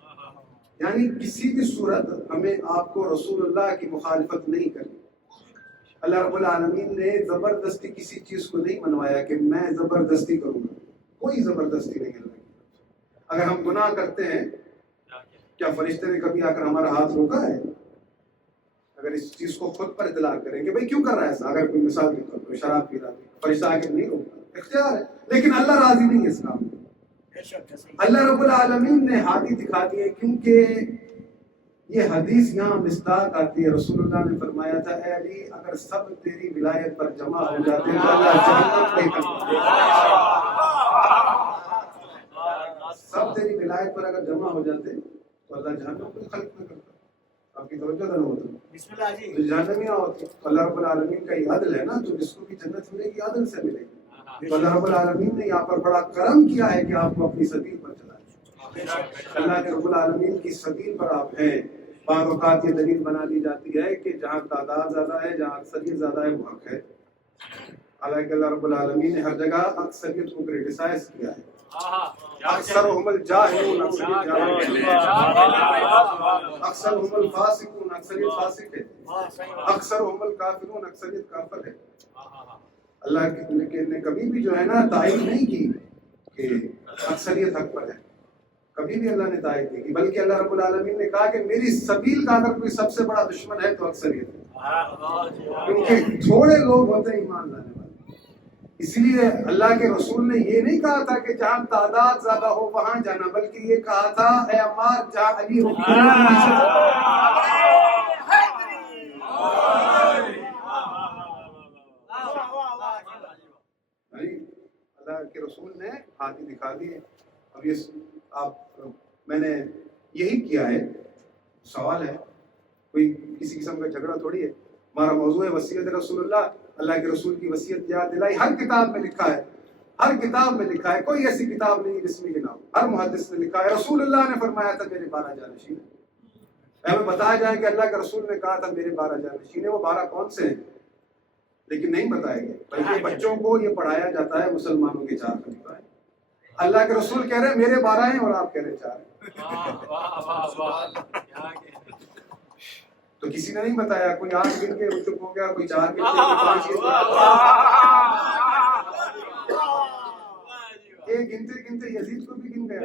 یعنی کسی بھی صورت ہمیں آپ کو رسول اللہ کی مخالفت نہیں کرنی۔ اللہ رب العالمین نے زبردستی کسی چیز کو نہیں منوایا کہ میں زبردستی کروں گا، کوئی زبردستی نہیں ہے۔ اگر ہم گناہ کرتے ہیں، کیا فرشتے نے کبھی آ کر ہمارا ہاتھ روکا ہے؟ اگر اس چیز کو خود پر اطلاق کریں کہ بھئی کیوں کر رہا ہے ایسا، اگر کوئی مثال دیتا ہے، کوئی شراب پی رہا ہے، فرشتہ آ کے نہیں روکتا، اختیار ہے، لیکن اللہ راضی نہیں ہے اس کام میں۔ اللہ رب العالمین نے ہاتھی دکھا دیے، کیونکہ یہ حدیث یہاں مصداق آتی ہے۔ رسول اللہ نے فرمایا تھا، اے علی اگر سب تیری ولایت پر جمع ہو جاتے ہیں تو اللہ جہنم نہیں کرتا۔ سب تیری ولایت پر اگر جمع ہو جاتے تو اللہ جہنم کو خلق نہ کرتا۔ آپ کی توجہ نہ ہوتی، بسم اللہ جی، تو جہنم ہی نہ ہوتی۔ اللہ رب العالمین کا یہ عدل ہے نا، تو جس کو بھی جنت ملے گی عدل سے ملے گی۔ تو اللہ رب العالمین نے یہاں پر بڑا کرم کیا ہے کہ آپ کو اپنی سبیل پر چلائے۔ اللہ کے رب العالمین کی سبیل پر آپ ہیں۔ بعض اوقات یہ دلیل بنا دی جاتی ہے کہ جہاں تعداد زیادہ ہے، جہاں اکثریت زیادہ ہے، وہ حق ہے۔ حالانکہ اللہ رب العالمین نے ہر جگہ اکثریت کو کریٹیسائز کیا ہے۔ اکثرهم الجاہلون، اکثریت جاہل ہے۔ اکثرهم الفاسقون، اکثریت فاسق ہے۔ اکثرهم الکافرون، اکثریت کافر ہے۔ اللہ نے کبھی بھی جو ہے نا تائید نہیں کی کہ اکثریت حق پر ہے، کبھی بھی اللہ نے تائید نہیں کی، بلکہ اللہ رب العالمین نے کہا کہ میری سبیل کا اگر کوئی سب سے بڑا دشمن ہے تو اکثریت ہے، کیونکہ تھوڑے لوگ ہوتے ہیں ایمان لانے والے۔ اس لیے اللہ کے رسول نے یہ نہیں کہا تھا کہ جہاں تعداد زیادہ ہو وہاں جانا، بلکہ یہ کہا تھا اے عمار جہاں علی رضی اللہ کے رسول نے ہاتھی دکھا دیے۔ اب یہ آپ میں نے یہی کیا ہے، سوال ہے، کوئی کسی قسم کا جھگڑا تھوڑی ہے۔ ہمارا موضوع ہے وصیت رسول اللہ، اللہ کے رسول کی وصیت یاد دلائی۔ ہر کتاب میں لکھا ہے، ہر کتاب میں لکھا ہے، کوئی ایسی کتاب نہیں جس میں یہ نہ ہو۔ ہر محدث نے لکھا ہے، رسول اللہ نے فرمایا تھا میرے 12 جانشین۔ ہمیں بتایا جائے کہ اللہ کے رسول نے کہا تھا میرے 12 جانشین ہیں، وہ 12 کون سے ہیں لیکن نہیں بتائے گئے، بلکہ بچوں کو یہ پڑھایا جاتا ہے مسلمانوں کے 4 خلیفہ ہیں۔ اللہ کے رسول کہہ رہے ہیں میرے 12 ہیں اور آپ کہہ رہے ہیں 4 ہیں۔ تو کسی نے نہیں بتایا، کوئی 8 گن کے چپ ہو گیا، کوئی 4 گن کے، کوئی 5 ایک گنتے گنتے یزید کو بھی گن گیا،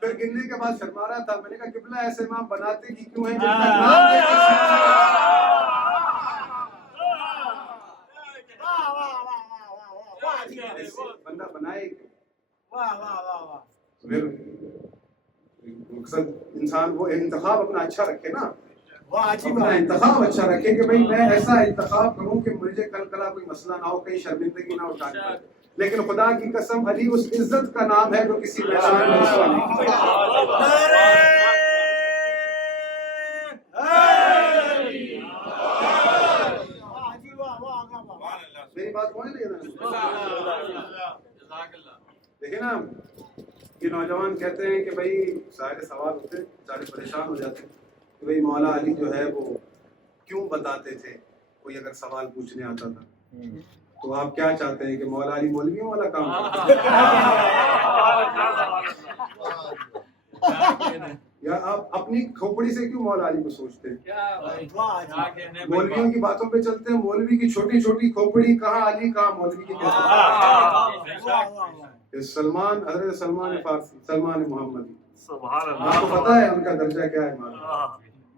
پھر گننے کے بعد شرما رہا تھا۔ میں نے کہا قبلہ ایسے امام بناتے ہی کیوں ہیں جن کا نام بندہ بنائے پھر مقصد انسان وہ انتخاب اپنا اچھا رکھے نا، اپنا انتخاب اچھا رکھے کہ بھئی میں ایسا انتخاب کروں کہ مجھے کل کلا کوئی مسئلہ نہ ہو، کہیں شرمندگی نہ اٹھانی پڑے۔ لیکن خدا کی قسم علی اس عزت کا نام ہے جو کسی میدان میں رسوا نہیں۔ میری بات پہنچ رہی ہے نا؟ دیکھیں نا، یہ نوجوان کہتے ہیں کہ بھئی سارے سوال ہوتے ہیں، سارے پریشان ہو جاتے ہیں کہ بھئی مولا علی جو ہے وہ کیوں بتاتے تھے، کوئی اگر سوال پوچھنے آتا تھا تو آپ کیا چاہتے ہیں کہ مولا علی مولویوں والا کام یا آپ اپنی کھوپڑی سے کیوں مولا علی کو سوچتے ہیں؟ مولویوں کی باتوں پہ چلتے ہیں، مولوی کی چھوٹی چھوٹی کھوپڑی کہاں علی کہاں مولوی کی سلمان، حضرت سلمان فارسی، سلمان محمدی، آپ کو پتہ ہے ان کا درجہ کیا ہے ہمارا؟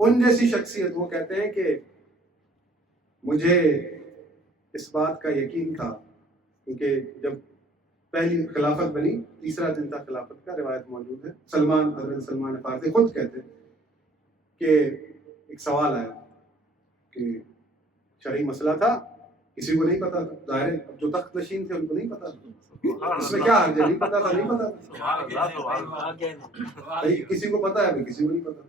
ان جیسی شخصیت، وہ کہتے ہیں کہ مجھے اس بات کا یقین تھا، کیونکہ جب پہلی خلافت بنی 3 دن تھا خلافت کا، روایت موجود ہے، سلمان، حضرت سلمان فارسی خود کہتے ہیں کہ ایک سوال آیا کہ شرعی مسئلہ تھا، کسی کو نہیں پتا تھا، ظاہر ہے جو تخت نشین تھے ان کو نہیں پتا تھا، اس میں کیا حرج ہے، نہیں پتا تھا، نہیں پتا تھا، کسی کو پتا ہے، کسی کو نہیں پتا۔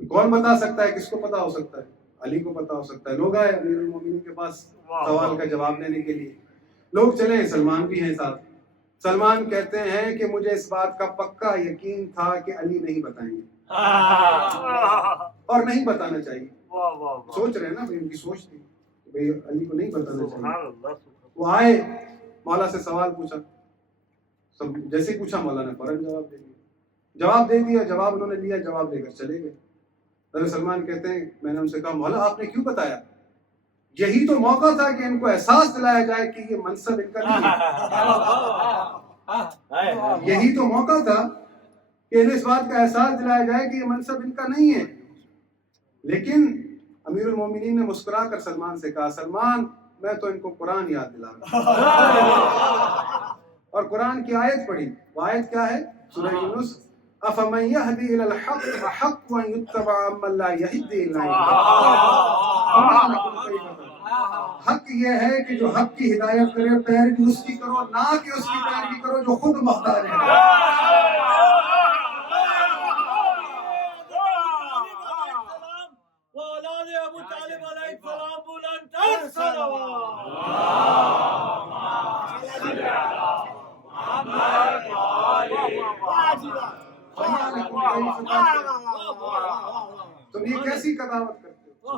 کون بتا سکتا ہے، کس کو پتا ہو سکتا ہے؟ علی کو پتا ہو سکتا ہے۔ لوگ آئے امیر المومنین کے پاس سوال کا جواب دینے کے لیے، لوگ چلے، سلمان بھی ہیں ساتھ، سلمان کہتے ہیں کہ مجھے اس بات کا پکا یقین تھا کہ علی نہیں بتائیں گے اور نہیں بتانا چاہیے. سوچ رہے ہیں نا بھائی، ان کی سوچ تھی بھائی علی کو نہیں بتانا چاہیے. وہ آئے مولا سے سوال پوچھا، سب جیسے پوچھا مولا نے فوراً جواب دے دیا. جواب انہوں نے لیا، جواب دے کر چلے گئے. حضرت سلمان کہتے ہیں میں نے ان سے کہا مولا آپ نے کیوں بتایا؟ یہی تو موقع تھا کہ ان کو احساس دلایا جائے کہ یہ منصب ان کا نہیں ہے. یہی تو موقع تھا کہ انہیں اس بات کا احساس دلایا جائے کہ یہ منصب ان کا نہیں ہے. لیکن امیر المومنین نے مسکرا کر سلمان سے کہا سلمان میں تو ان کو قرآن یاد دلا رہا اور قرآن کی آیت پڑھی. وہ آیت کیا ہے؟ سورہ یونس، افمن یہدی الی الحق احق ان یتبع امن لا یہدی الی حق یہ ہے کہ جو حق کی ہدایت کرے پیروی اس کی کرو، نہ کہ اس کی پیروی کرو جو خود محتاج ہے. اولاد ابو طالب علیہ السلام بلند تر صلوات. تم یہ کیسی قضاوت کرتے ہو؟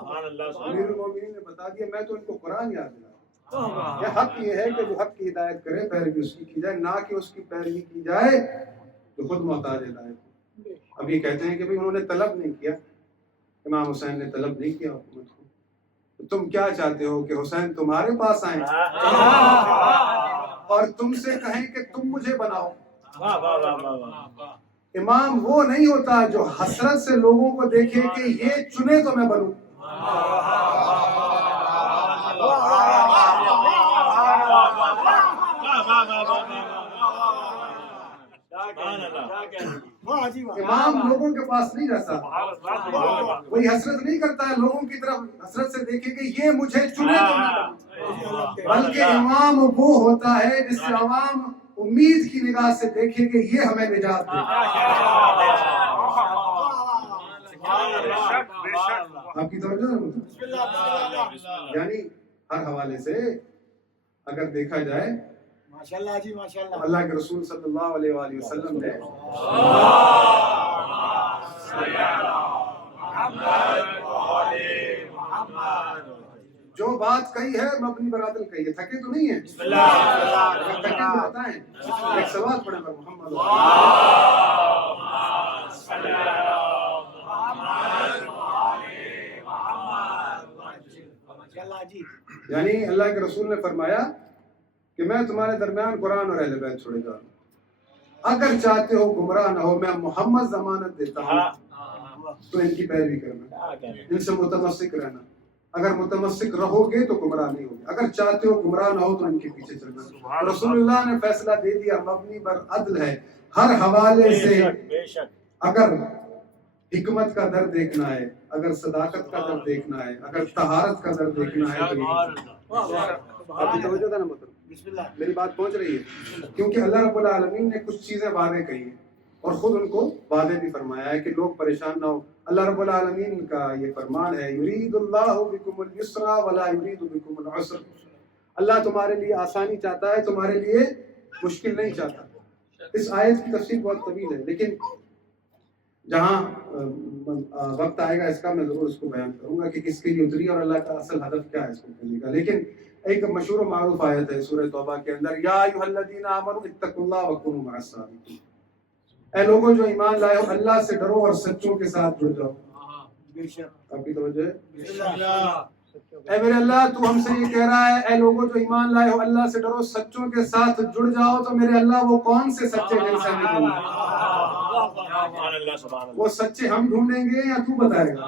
امیر المومنین نے بتا دیا میں تو ان کو قرآن یاد دلا. یہ حق یہ ہے کہ جو حق کی ہدایت کرے پیروی اس کی جائے، نہ کہ اس کی پیروی کی جائے جو خود محتاج ہدایت. اب یہ کہتے ہیں کہ بھئی انہوں نے طلب نہیں کیا، امام حسین نے طلب نہیں کیا حکومت کو. تم کیا چاہتے ہو کہ حسین تمہارے پاس آئیں اور تم سے کہیں کہ تم مجھے بناؤ؟ امام وہ نہیں ہوتا جو حسرت سے لوگوں کو دیکھے کہ یہ چنے تو میں بنوں. امام لوگوں کے پاس نہیں رہتا، کوئی حسرت نہیں کرتا ہے لوگوں کی طرف حسرت سے دیکھے کہ یہ مجھے چنے تو میں، بلکہ امام وہ ہوتا ہے جس سے عوام امید کی نگاہ سے دیکھے کہ یہ ہمیں نجات دے. آپ کی توجہ یعنی ہر حوالے سے اگر دیکھا جائے ماشاءاللہ جی ماشاءاللہ، اللہ کے رسول صلی اللہ علیہ وآلہ وسلم نے جو بات کہی ہے مبنی برادل کہی ہے، تھکے تو نہیں ہیں. اگر تھکے تو بتائیں. ایک سوال پڑھیں پر محمد یعنی اللہ کے رسول نے فرمایا کہ میں تمہارے درمیان قرآن اور اہل بیت چھوڑے جا رہا ہوں. اگر چاہتے ہو گمراہ نہ ہو، میں محمد ضمانت دیتا ہوں تو ان کی پیروی کرنا، ان سے متمسک رہنا. اگر متمسک رہو گے تو گمراہ نہیں ہوگے، اگر چاہتے ہو گمراہ نہ ہو تو ان کے پیچھے چلنا. رسول اللہ نے فیصلہ دے دیا، مبنی بر عدل ہے ہر حوالے سے. اگر حکمت کا در دیکھنا ہے، اگر صداقت کا در دیکھنا ہے، اگر طہارت کا در دیکھنا ہے تو آپ کی توجہ تھا نا مطلب میری بات پہنچ رہی ہے؟ کیونکہ اللہ رب العالمین نے کچھ چیزیں وعدے کہی ہیں اور خود ان کو وعدے بھی فرمایا ہے کہ لوگ پریشان نہ ہو. اللہ رب العالمین کا یہ فرمان ہے یرید اللہ بکم اليسر ولا یرید بکم العسر. اللہ تمہارے لیے آسانی چاہتا ہے، تمہارے لیے مشکل نہیں چاہتا. اس آیت کی تفسیر بہت طویل ہے، لیکن جہاں وقت آئے گا اس کا میں ضرور اس کو بیان کروں گا کہ کس کے لیے اتری اور اللہ کا اصل ہدف کیا ہے اس کو کہنے کا. لیکن ایک مشہور و معروف آیت ہے سورہ توبہ کے اندر، یا ایھا الذین آمنوا اتقوا اللہ وکونوا مع الصادقین. اے لوگوں جو ایمان لائے ہو اللہ سے ڈرو اور سچوں کے ساتھ جڑ جاؤ. آپ کی توجہ ہے؟ اے میرے اللہ تو ہم سے یہ کہہ رہا ہے اے لوگوں جو ایمان لائے ہو اللہ سے ڈرو سچوں کے ساتھ جڑ جاؤ. تو میرے اللہ وہ کون سے سچے دل سے ہمیں ڈھونڈیں؟ وہ سچے ہم ڈھونڈیں گے یا تو بتائے گا؟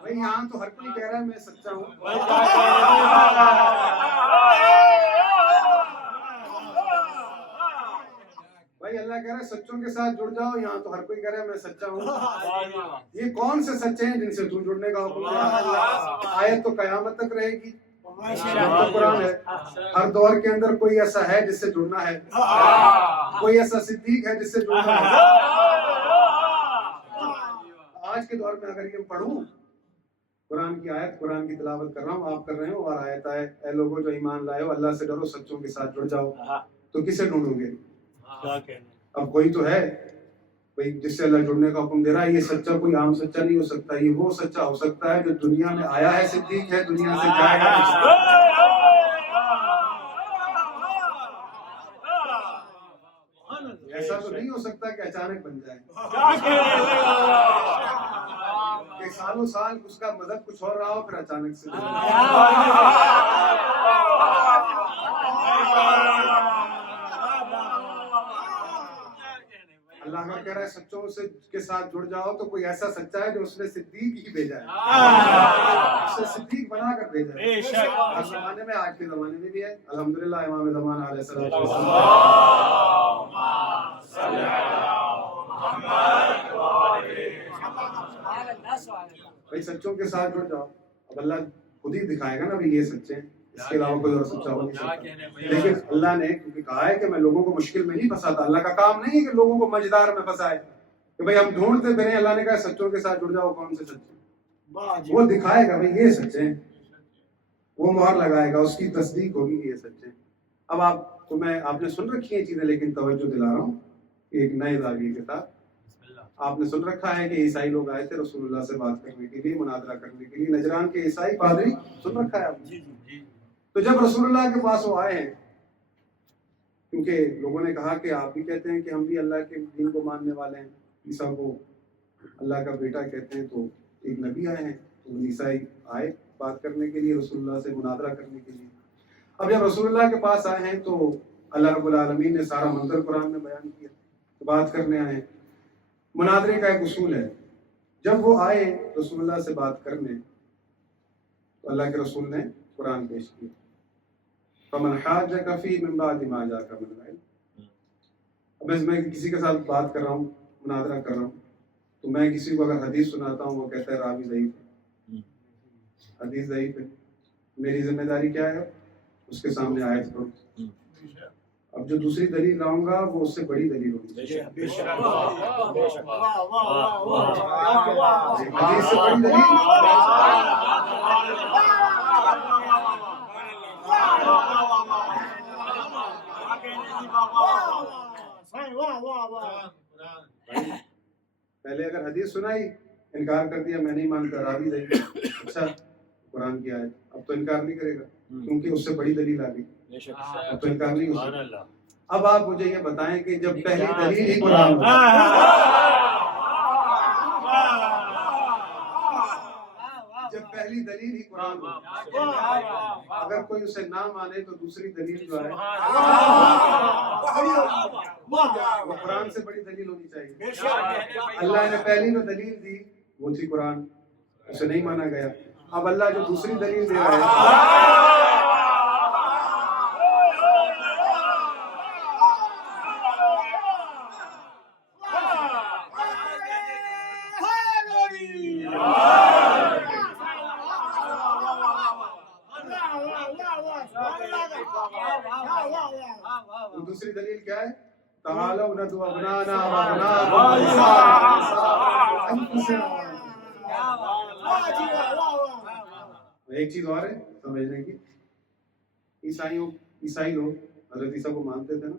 بھائی یہاں تو ہر کوئی کہہ رہا ہے میں سچا ہوں. بھائی اللہ کہہ رہا ہے سچوں کے ساتھ جڑ جاؤ، یہاں تو ہر کوئی کہہ رہا ہے میں سچا ہوں. یہ کون سے سچے ہیں جن سے تو جڑنے کا حکم دیا؟ آیت تو قیامت تک رہے گی. قرآن ہے ہر دور کے اندر کوئی ایسا ہے جس سے جڑنا ہے، کوئی ایسا صدیق ہے جس سے جڑنا ہے. آج کے دور میں اگر یہ پڑھوں قرآن کی آیت قرآن کی تلاوت کر رہا ہوں، آپ کر رہے ہو، اور آیت ہے اے لوگوں جو ایمان لائے ہو اللہ سے ڈرو سچوں کے ساتھ جڑ جاؤ، تو کسے ڈھونڈو گے؟ اب کوئی تو ہے بھائی جس سے اللہ جڑنے کا حکم دے رہا ہے. یہ سچا کوئی عام سچا نہیں ہو سکتا، یہ وہ سچا ہو سکتا ہے جو دنیا میں آیا ہے صدیق ہے، دنیا سے جائے گا. ایسا تو نہیں ہو سکتا کہ اچانک بن جائے کہ سالوں سال اس کا مذہب کچھ اور رہا ہو پھر اچانک سے اللہ کا کہہ رہا ہے سچوں سے کے ساتھ جڑ جاؤ، تو کوئی ایسا سچا ہے جو اس نے صدیق ہی بھیجا ہے، اس نے صدیق بنا کر بھیجا ہے. ہر زمانے میں آج کے زمانے میں بھی ہے. الحمدللہ امام زمان علیہ السلام. بھائی سچوں کے ساتھ جڑ جاؤ. اب اللہ خود ہی دکھائے گا نا بھی یہ سچے ہیں، اس کے علاوہ کوئی اور سچا ہو نہیں سکتا. لیکن اللہ نے کیونکہ کہا ہے کہ میں لوگوں کو مشکل میں نہیں پھنساتا، اللہ کا کام نہیں ہے کہ لوگوں کو مزدار میں پھنسائے کہ بھائی ہم ڈھونڈتے پھریں. اللہ نے کہا سچوں کے ساتھ جڑ جاؤ. کون سے سچے؟ وہ دکھائے گا بھائی یہ سچے ہیں، وہ مہر لگائے گا، اس کی تصدیق ہوگی کہ یہ سچے ہیں. اب آپ نے سن رکھی ہیں چیزیں، لیکن توجہ دلا رہا ہوں ایک نئے زاویے کے ساتھ. آپ نے سن رکھا ہے کہ عیسائی لوگ آئے تھے رسول اللہ سے بات کرنے کے لیے، مناظرہ کرنے کے لیے. نجران کے عیسائی پادری سن رکھا ہے آپ نے. تو جب رسول اللہ کے پاس وہ آئے ہیں، کیونکہ لوگوں نے کہا کہ آپ بھی کہتے ہیں کہ ہم بھی اللہ کے دین کو ماننے والے ہیں، عیسیٰ کو اللہ کا بیٹا کہتے ہیں، تو ایک نبی آئے ہیں. تو عیسائی آئے بات کرنے کے لیے رسول اللہ سے مناظرہ کرنے کے لیے. اب جب رسول اللہ کے پاس آئے ہیں تو اللہ رب العالمین نے سارا منظر قرآن میں بیان کیا. بات کرنے آئے ہیں. مناظرے کا ایک اصول ہے، جب وہ آئے رسول اللہ سے بات کرنے تو اللہ کے رسول نے قرآن پیش کیا. فمن حاجک فیہ من بعد ما جاءک من العلم. اب میں کسی کے ساتھ بات کر رہا ہوں، مناظرہ کر رہا ہوں، تو میں کسی کو اگر حدیث سناتا ہوں، وہ کہتا ہے راوی ضعیف ہے، حدیث ضعیف ہے. میری ذمہ داری کیا ہے؟ اس کے سامنے آیت پڑھو. اب جو دوسری دلیل لاؤں گا وہ اس سے بڑی دلیل ہوگی. حدیث سے بڑی دلیل پہلے اگر حدیث سنائی انکار کر دیا، میں نہیں مانتا، راوی ضعیف. اچھا قرآن کی آیت، اب تو انکار نہیں کرے گا کیونکہ اس سے بڑی دلیل آ گئی، اب تو انکار نہیں ہو سکتا. اب آپ مجھے یہ بتائیں کہ جب پہلی دلیل ہی قرآن ہو، جب پہلی دلیل ہی قرآن ہو، اگر کوئی اسے نہ مانے تو دوسری دلیل جو ہے وہ قرآن سے بڑی دلیل ہونی چاہیے. اللہ نے پہلی جو دلیل دی وہ تھی قرآن، اسے نہیں مانا گیا. اب اللہ جو دوسری دلیل دے رہا ہے دوسری دلیل کیا ہے؟ تعالوا ندعو ابناءنا ایک چیز اور ہے سمجھنے کی. عیسائی لوگ حضرت عیسیٰ کو مانتے تھے نا.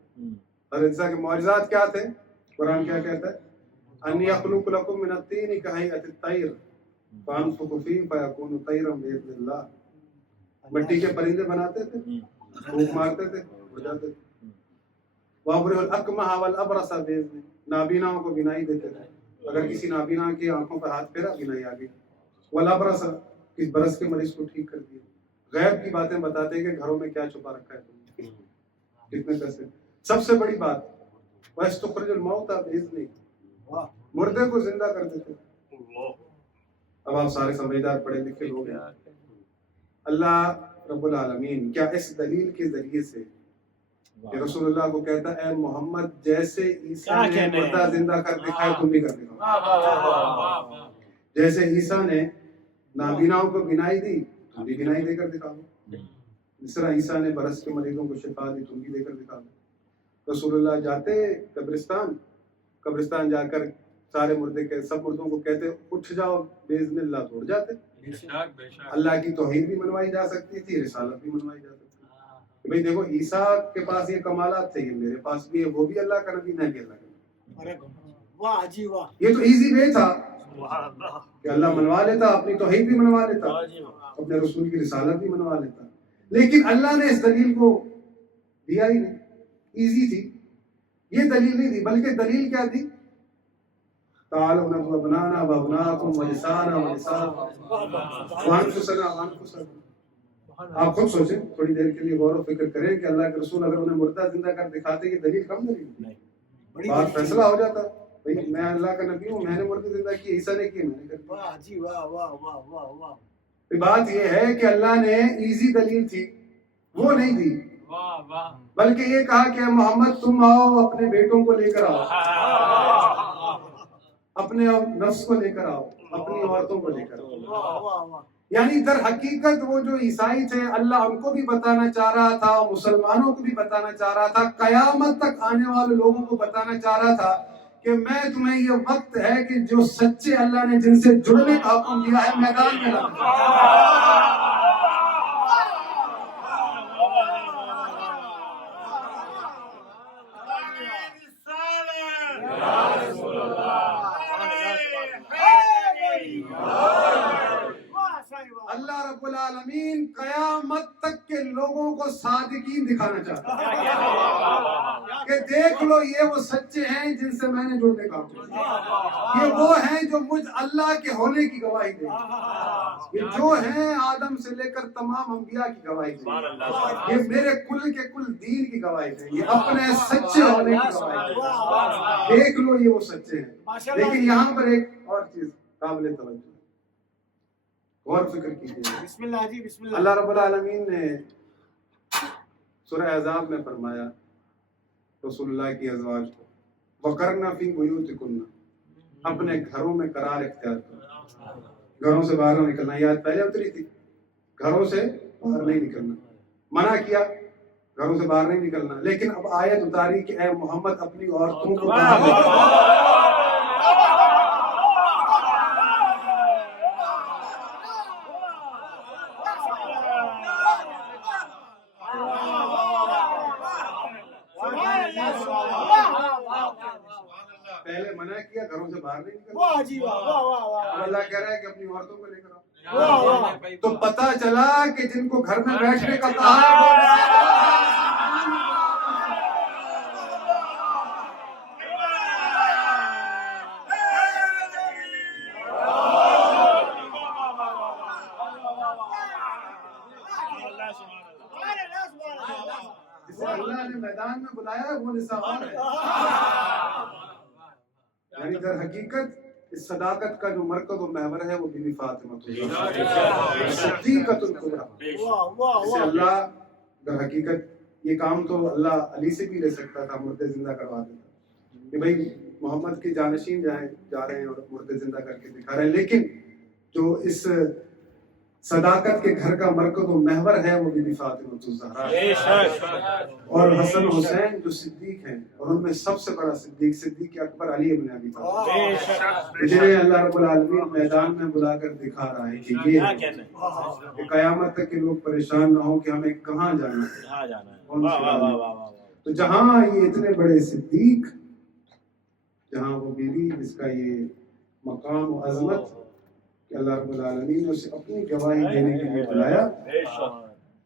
حضرت عیسیٰ کے معجزات کیا تھے؟ قرآن کیا کہتا ہے؟ انی اخلق لکم من الطین کہیئۃ الطیر فانفخ فیہ فیکون طیرا باذن اللہ. مٹی کے پرندے بناتے تھے، پھونک مارتے تھے، اڑ جاتے تھے. وابرئ الاکمہ والابرص باذن، نابیناؤں کو بینائی دیتے تھے. اگر کسی نابینا کی آنکھوں پر ہاتھ پھیرا بینائی آ گئی. والابرص، کس برس کے مریض کو ٹھیک کر دیا. غیب کی باتیں بتاتے ہیں کہ گھروں میں کیا چھپا رکھا ہے تم نے، کتنے پیسے. سب سے بڑی بات وَيَسْتُخْرِجُ الْمَوْتَى بِإِذْنِهِ، مردے کو زندہ کر دیتے. اب آپ سارے سمجھدار پڑھے لکھے لوگ ہیں. اللہ رب العالمین کیا اس دلیل کے ذریعے سے کہ رسول اللہ کو کہتا ہے اے محمد جیسے عیسیٰ نے مردہ زندہ کر دکھایا تم بھی کر دکھاؤ، جیسے عیسیٰ نے نابیناؤں کو بینائی دی تم بھی بینائی دے کر دکھاؤ، جس طرح عیسیٰ نے برس کے مریضوں کو شفا دی تم بھی دے کر دکھاؤ. رسول اللہ جاتے قبرستان جا کر سارے مردے کے سب مردوں کو کہتے اٹھ جاؤ باذن اللہ، تو اٹھ جاتے. بے شک بے شک اللہ کی توحید بھی منوائی جا سکتی تھی، رسالت بھی منوائی جا سکتی تھی. بھئی دیکھو عیسیٰ کے پاس یہ کمالات تھے، یہ میرے پاس بھی ہے، وہ بھی اللہ کا نبی، میں بھی اللہ کا نبی. ارے واہ جی واہ. یہ تو ایزی وے تھا سبحان اللہ کہ اللہ منوا لیتا، اپنی توحید بھی منوا لیتا، واہ جی واہ اپنے رسول کی رسالت بھی منوا لیتا. لیکن اللہ نے اس دلیل کو دیا ہی نہیں. ایزی تھی، یہ دلیل نہیں تھی، بلکہ دلیل کیا تھی؟ تعالوا ندعو ابناءنا وابناءکم ونساءنا ونساءکم وانفسنا وانفسکم. آپ خود سوچیں، تھوڑی دیر کے لیے غور و فکر کریں کہ اللہ کے رسول اگر انہیں مردہ زندہ کر دکھاتے، یہ دلیل کم دلیل بڑی بات فیصلہ ہو جاتا. بھئی میں اللہ کا نبی ہوں، میں نے مردہ زندہ کی، عیسیٰ نے کی، میں نے کر. واہ جی واہ واہ واہ واہ واہ. بات یہ ہے کہ اللہ نے ایزی دلیل تھی وہ نہیں دی، واہ واہ بلکہ یہ کہا کہ محمد تم آؤ، اپنے بیٹوں کو لے کر آؤ، اپنے نفس کو لے کر آؤ، اپنی عورتوں کو لے کر آؤ. واہ واہ واہ. یعنی در حقیقت وہ جو عیسائی تھے، اللہ ان کو بھی بتانا چاہ رہا تھا، مسلمانوں کو بھی بتانا چاہ رہا تھا، قیامت تک آنے والے لوگوں کو بتانا چاہ رہا تھا کہ میں تمہیں یہ وقت ہے کہ جو سچے اللہ نے جن سے جڑنے کا حکم دیا ہے میدان میں لاؤ. اللہ رب العالمین قیامت تک کے لوگوں کو صادقین دکھانا چاہتا ہے کہ دیکھ لو یہ وہ سچے ہیں جن سے میں نے جڑنے کا حکم دیا. یہ وہ ہیں جو مجھ اللہ کے ہونے کی گواہی دیں گے. یہ جو ہیں آدم سے لے کر تمام انبیاء کی گواہی دیں گے. یہ میرے کل کے کل دین کی گواہی دیں گے. یہ اپنے سچے ہونے کی گواہی دیں گے. دیکھ لو یہ وہ سچے ہیں. لیکن یہاں پر ایک اور چیز قابل توجہ، غور فکر کیجیے. بسم اللہ جی بسم اللہ. اللہ رب العالمین نے سورہ احزاب میں فرمایا رسول اللہ کی ازواج کو وَقَرْنَ فِي بُيُوتِكُنَّ، اپنے گھروں میں قرار اختیار کرو. گھروں سے باہر نہ نکلنا، یہ آیت پہلے اتری تھی، گھروں سے باہر نہیں نکلنا. منع کیا گھروں سے باہر نہیں نکلنا، لیکن اب آیت اتاری کہ اے محمد اپنی عورتوں کو باہر نکلو. پہلے منع کیا گھروں سے باہر نہیں نکلنا، واہ جی واہ واہ واہ واہ. اللہ کہہ رہا ہے کہ اپنی عورتوں کو لے کر آؤ. واہ واہ. تو پتہ چلا کہ جن کو گھر میں بیٹھنے کا کہا ہے جسے اللہ نے میدان میں بلایا ہے وہ نساء اور ہے. یعنی در حقیقت اس صداقت کا جو مرکز و محور ہے وہ بی بی فاطمہ صدیقۃ الکبریٰ. واہ واہ جسے واہ. اللہ در حقیقت یہ کام تو اللہ علی سے بھی لے سکتا تھا، مردے زندہ کروا دیتا کہ بھائی محمد کے جانشین جا رہے ہیں اور مردے زندہ کر کے دکھا رہے ہیں. لیکن جو اس صداقت کے گھر کا مرکز و محور ہے وہ بی بی فاطمہ الزہرا اور حسن حسین جو صدیق ہیں، اور ان میں سب سے بڑا صدیق اکبر علی ابن ابی طالب، جنہیں اللہ رب العالمین میدان میں بلا کر دکھا رہا ہے کہ یہ ہے کہ قیامت تک کے لوگ پریشان نہ ہوں کہ ہمیں کہاں جانا ہے. تو جہاں یہ اتنے بڑے صدیق، جہاں وہ بیوی جس کا یہ مقام و عظمت کہ اللہ رب العالمین نے اسے اپنی گواہی دینے کے لیے بلایا،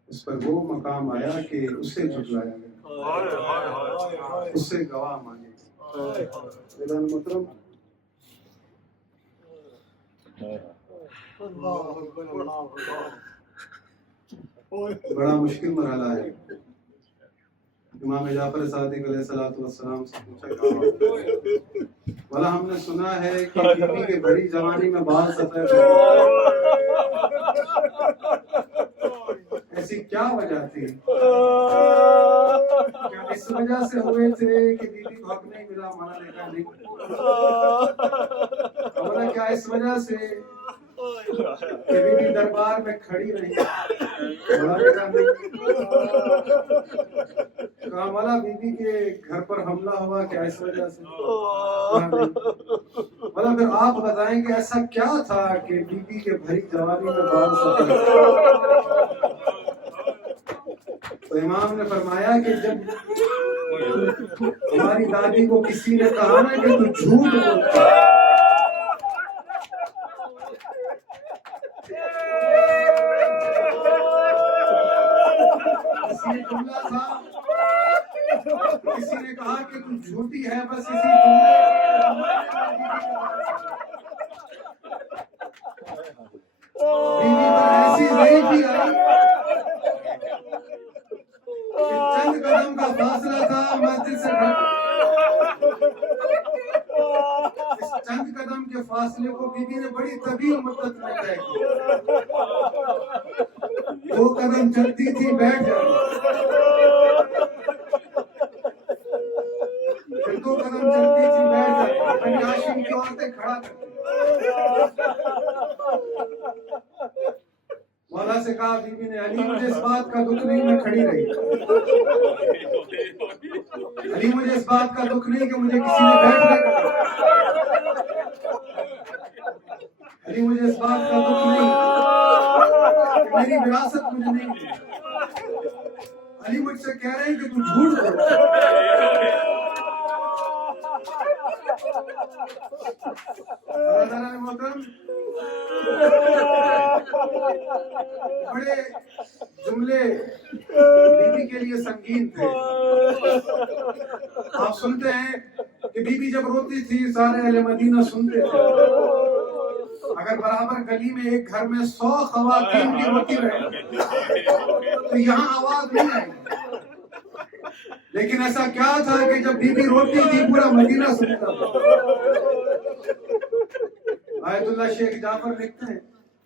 اس پر وہ مقام آیا کہ اسے جھٹلایا گیا، اس سے گواہ مانگے. محترم بڑا مشکل مرحلہ ہے. امام جعفر صادق علیہ السلام سے پوچھا بھلا ہم نے سنا ہے کہ بی بی کے بڑی جوانی میں بال سفید ایسی کیا وجہ تھی؟ کیا اس وجہ سے ہوئے تھے کہ بی بی کو حق نہیں ملا، مانا دیکھا نہیں؟ بولا کیا اس وجہ سے کہ بیوی دربار میں کھڑی رہی. کہا مولا بیوی کے گھر پر حملہ ہوا کیا اس وجہ سے؟ مولا پھر آپ بتائیں کہ ایسا کیا تھا کہ بیوی کے بھری جوانی میں بال سفر. تو امام نے فرمایا کہ جب ہماری دادی کو کسی نے کہا نا کہ تو جھوٹ بولتا ہے، جملہ تھا کسی نے کہا کہ تو جھوٹی ہے، بس اسی جملے بیوی پر ایسی ضعیفی آئی کہ چند قدم کا فاصلہ تھا مسجد سے گھر. اس چند قدم کے فاصلے کو بیوی نے بڑی طویل مدت میں طے کیا. 2 قدم چلتی تھی بیٹھ جاتی، پھر 2 قدم چلتی تھی بیٹھ جاتی، بنی ہاشم کی عورتیں کھڑا کرتی. مولا سے کہا بیوی نے علی مجھے اس بات کا دکھ نہیں میں کھڑی رہی. علی مجھے اس بات کا دکھ نہیں کہ مجھے کسی نے بیٹھنے کا. علی مجھے اس بات کا دکھ نہیں کہ میری وراثت مجھے نہیں ملی. علی مجھ سے کہہ رہے ہیں کہ تو جھوٹ بول. محترم بڑے جملے بیوی کے لیے سنگین تھے. آپ سنتے ہیں کہ بیوی جب روتی تھی سارے اہل مدینہ سنتے تھے. اگر برابر گلی میں ایک گھر میں 100 خواتین بھی روتی رہے تو یہاں آواز نہیں آئی. لیکن ایسا کیا تھا کہ جب بیوی روتی تھی پورا مدینہ سنتا تھا. آیت اللہ شیخ جعفر لکھتے ہیں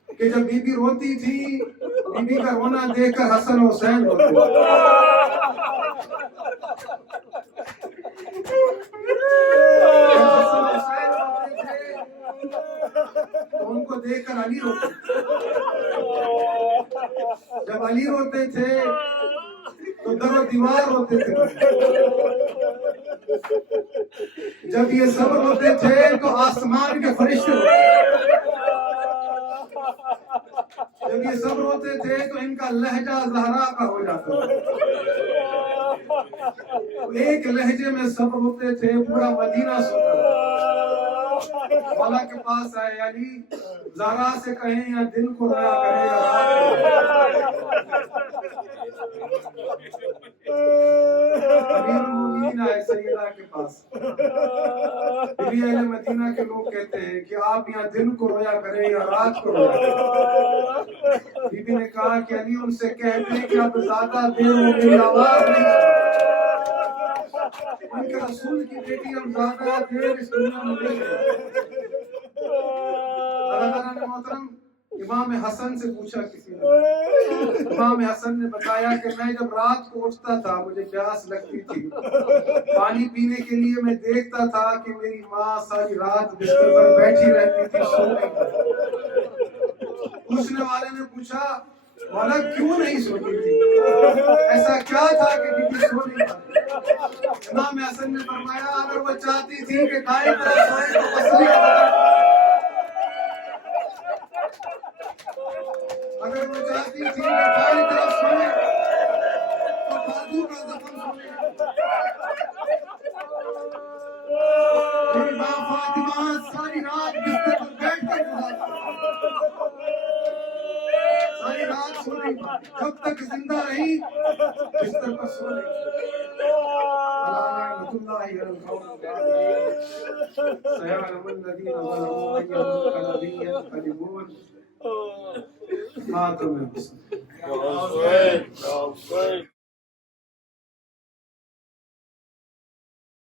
کہ جب بیوی روتی تھی بیوی کا رونا دیکھ کر حسن حسین روتے تھے. جب حسن حسین روتے تھے تو ان کو دیکھ کر علی روتے تھے. جب علی روتے تھے تو در و دیوار روتے تھے. جب یہ سب روتے تھے تو آسمان کے فرشتے روتے تھے. جب یہ سب روتے تھے تو ان کا لہجہ زہرا کا ہو جاتا تھا. ایک لہجے میں سب روتے تھے پورا مدینہ سنتا تھا. مولا کے پاس آئے علی زہرا سے کہیں یا دل کو رویا کرے یا رات کو. امیر المومنین آئے سیدہ کے پاس. نبی اہل مدینہ کے لوگ کہتے ہیں کہ آپ یہاں دن کو رویا کریں یا رات کو رویا کریں. بی بی نے کہا کہ علی ان سے کہتے ہیں کہ اب زیادہ دیر ہو میری آواز نہیں. ان کے رسول کی بیٹی اب زیادہ دیر اس دنیا میں نہیں ہے. اللہ تعالیٰ نے محترم امام حسن سے پوچھا کسی نے. امام حسن نے بتایا کہ میں جب رات کو اٹھتا تھا مجھے پیاس لگتی تھی. پانی پینے کے لیے میں دیکھتا تھا کہ میری ماں ساری رات بستر پر بیٹھی رہتی تھی سو نہیں. پوچھنے والے نے پوچھا مولا کیوں نہیں سوتی تھی؟ ایسا کیا تھا کہ بیوی سو نہیں پاتی؟ امام حسن نے فرمایا اگر وہ چاہتی تھی کہ دائیں طرف سوئے تو پسلی کا بدن. اگر وہ چاہتی تھی کہ دائیں طرف سوئے تو بازو کا زخم سوئے. میری ماں فاطمہ ساری رات بستر پر بیٹھ کر گزارتی. ساری رات سو نہیں پاتی. جب تک زندہ رہی بستر پر سو نہیں. لعنت اللہ علی القوم سيعلم الذين ظلموا أي منقلب ينقلبون. خاتم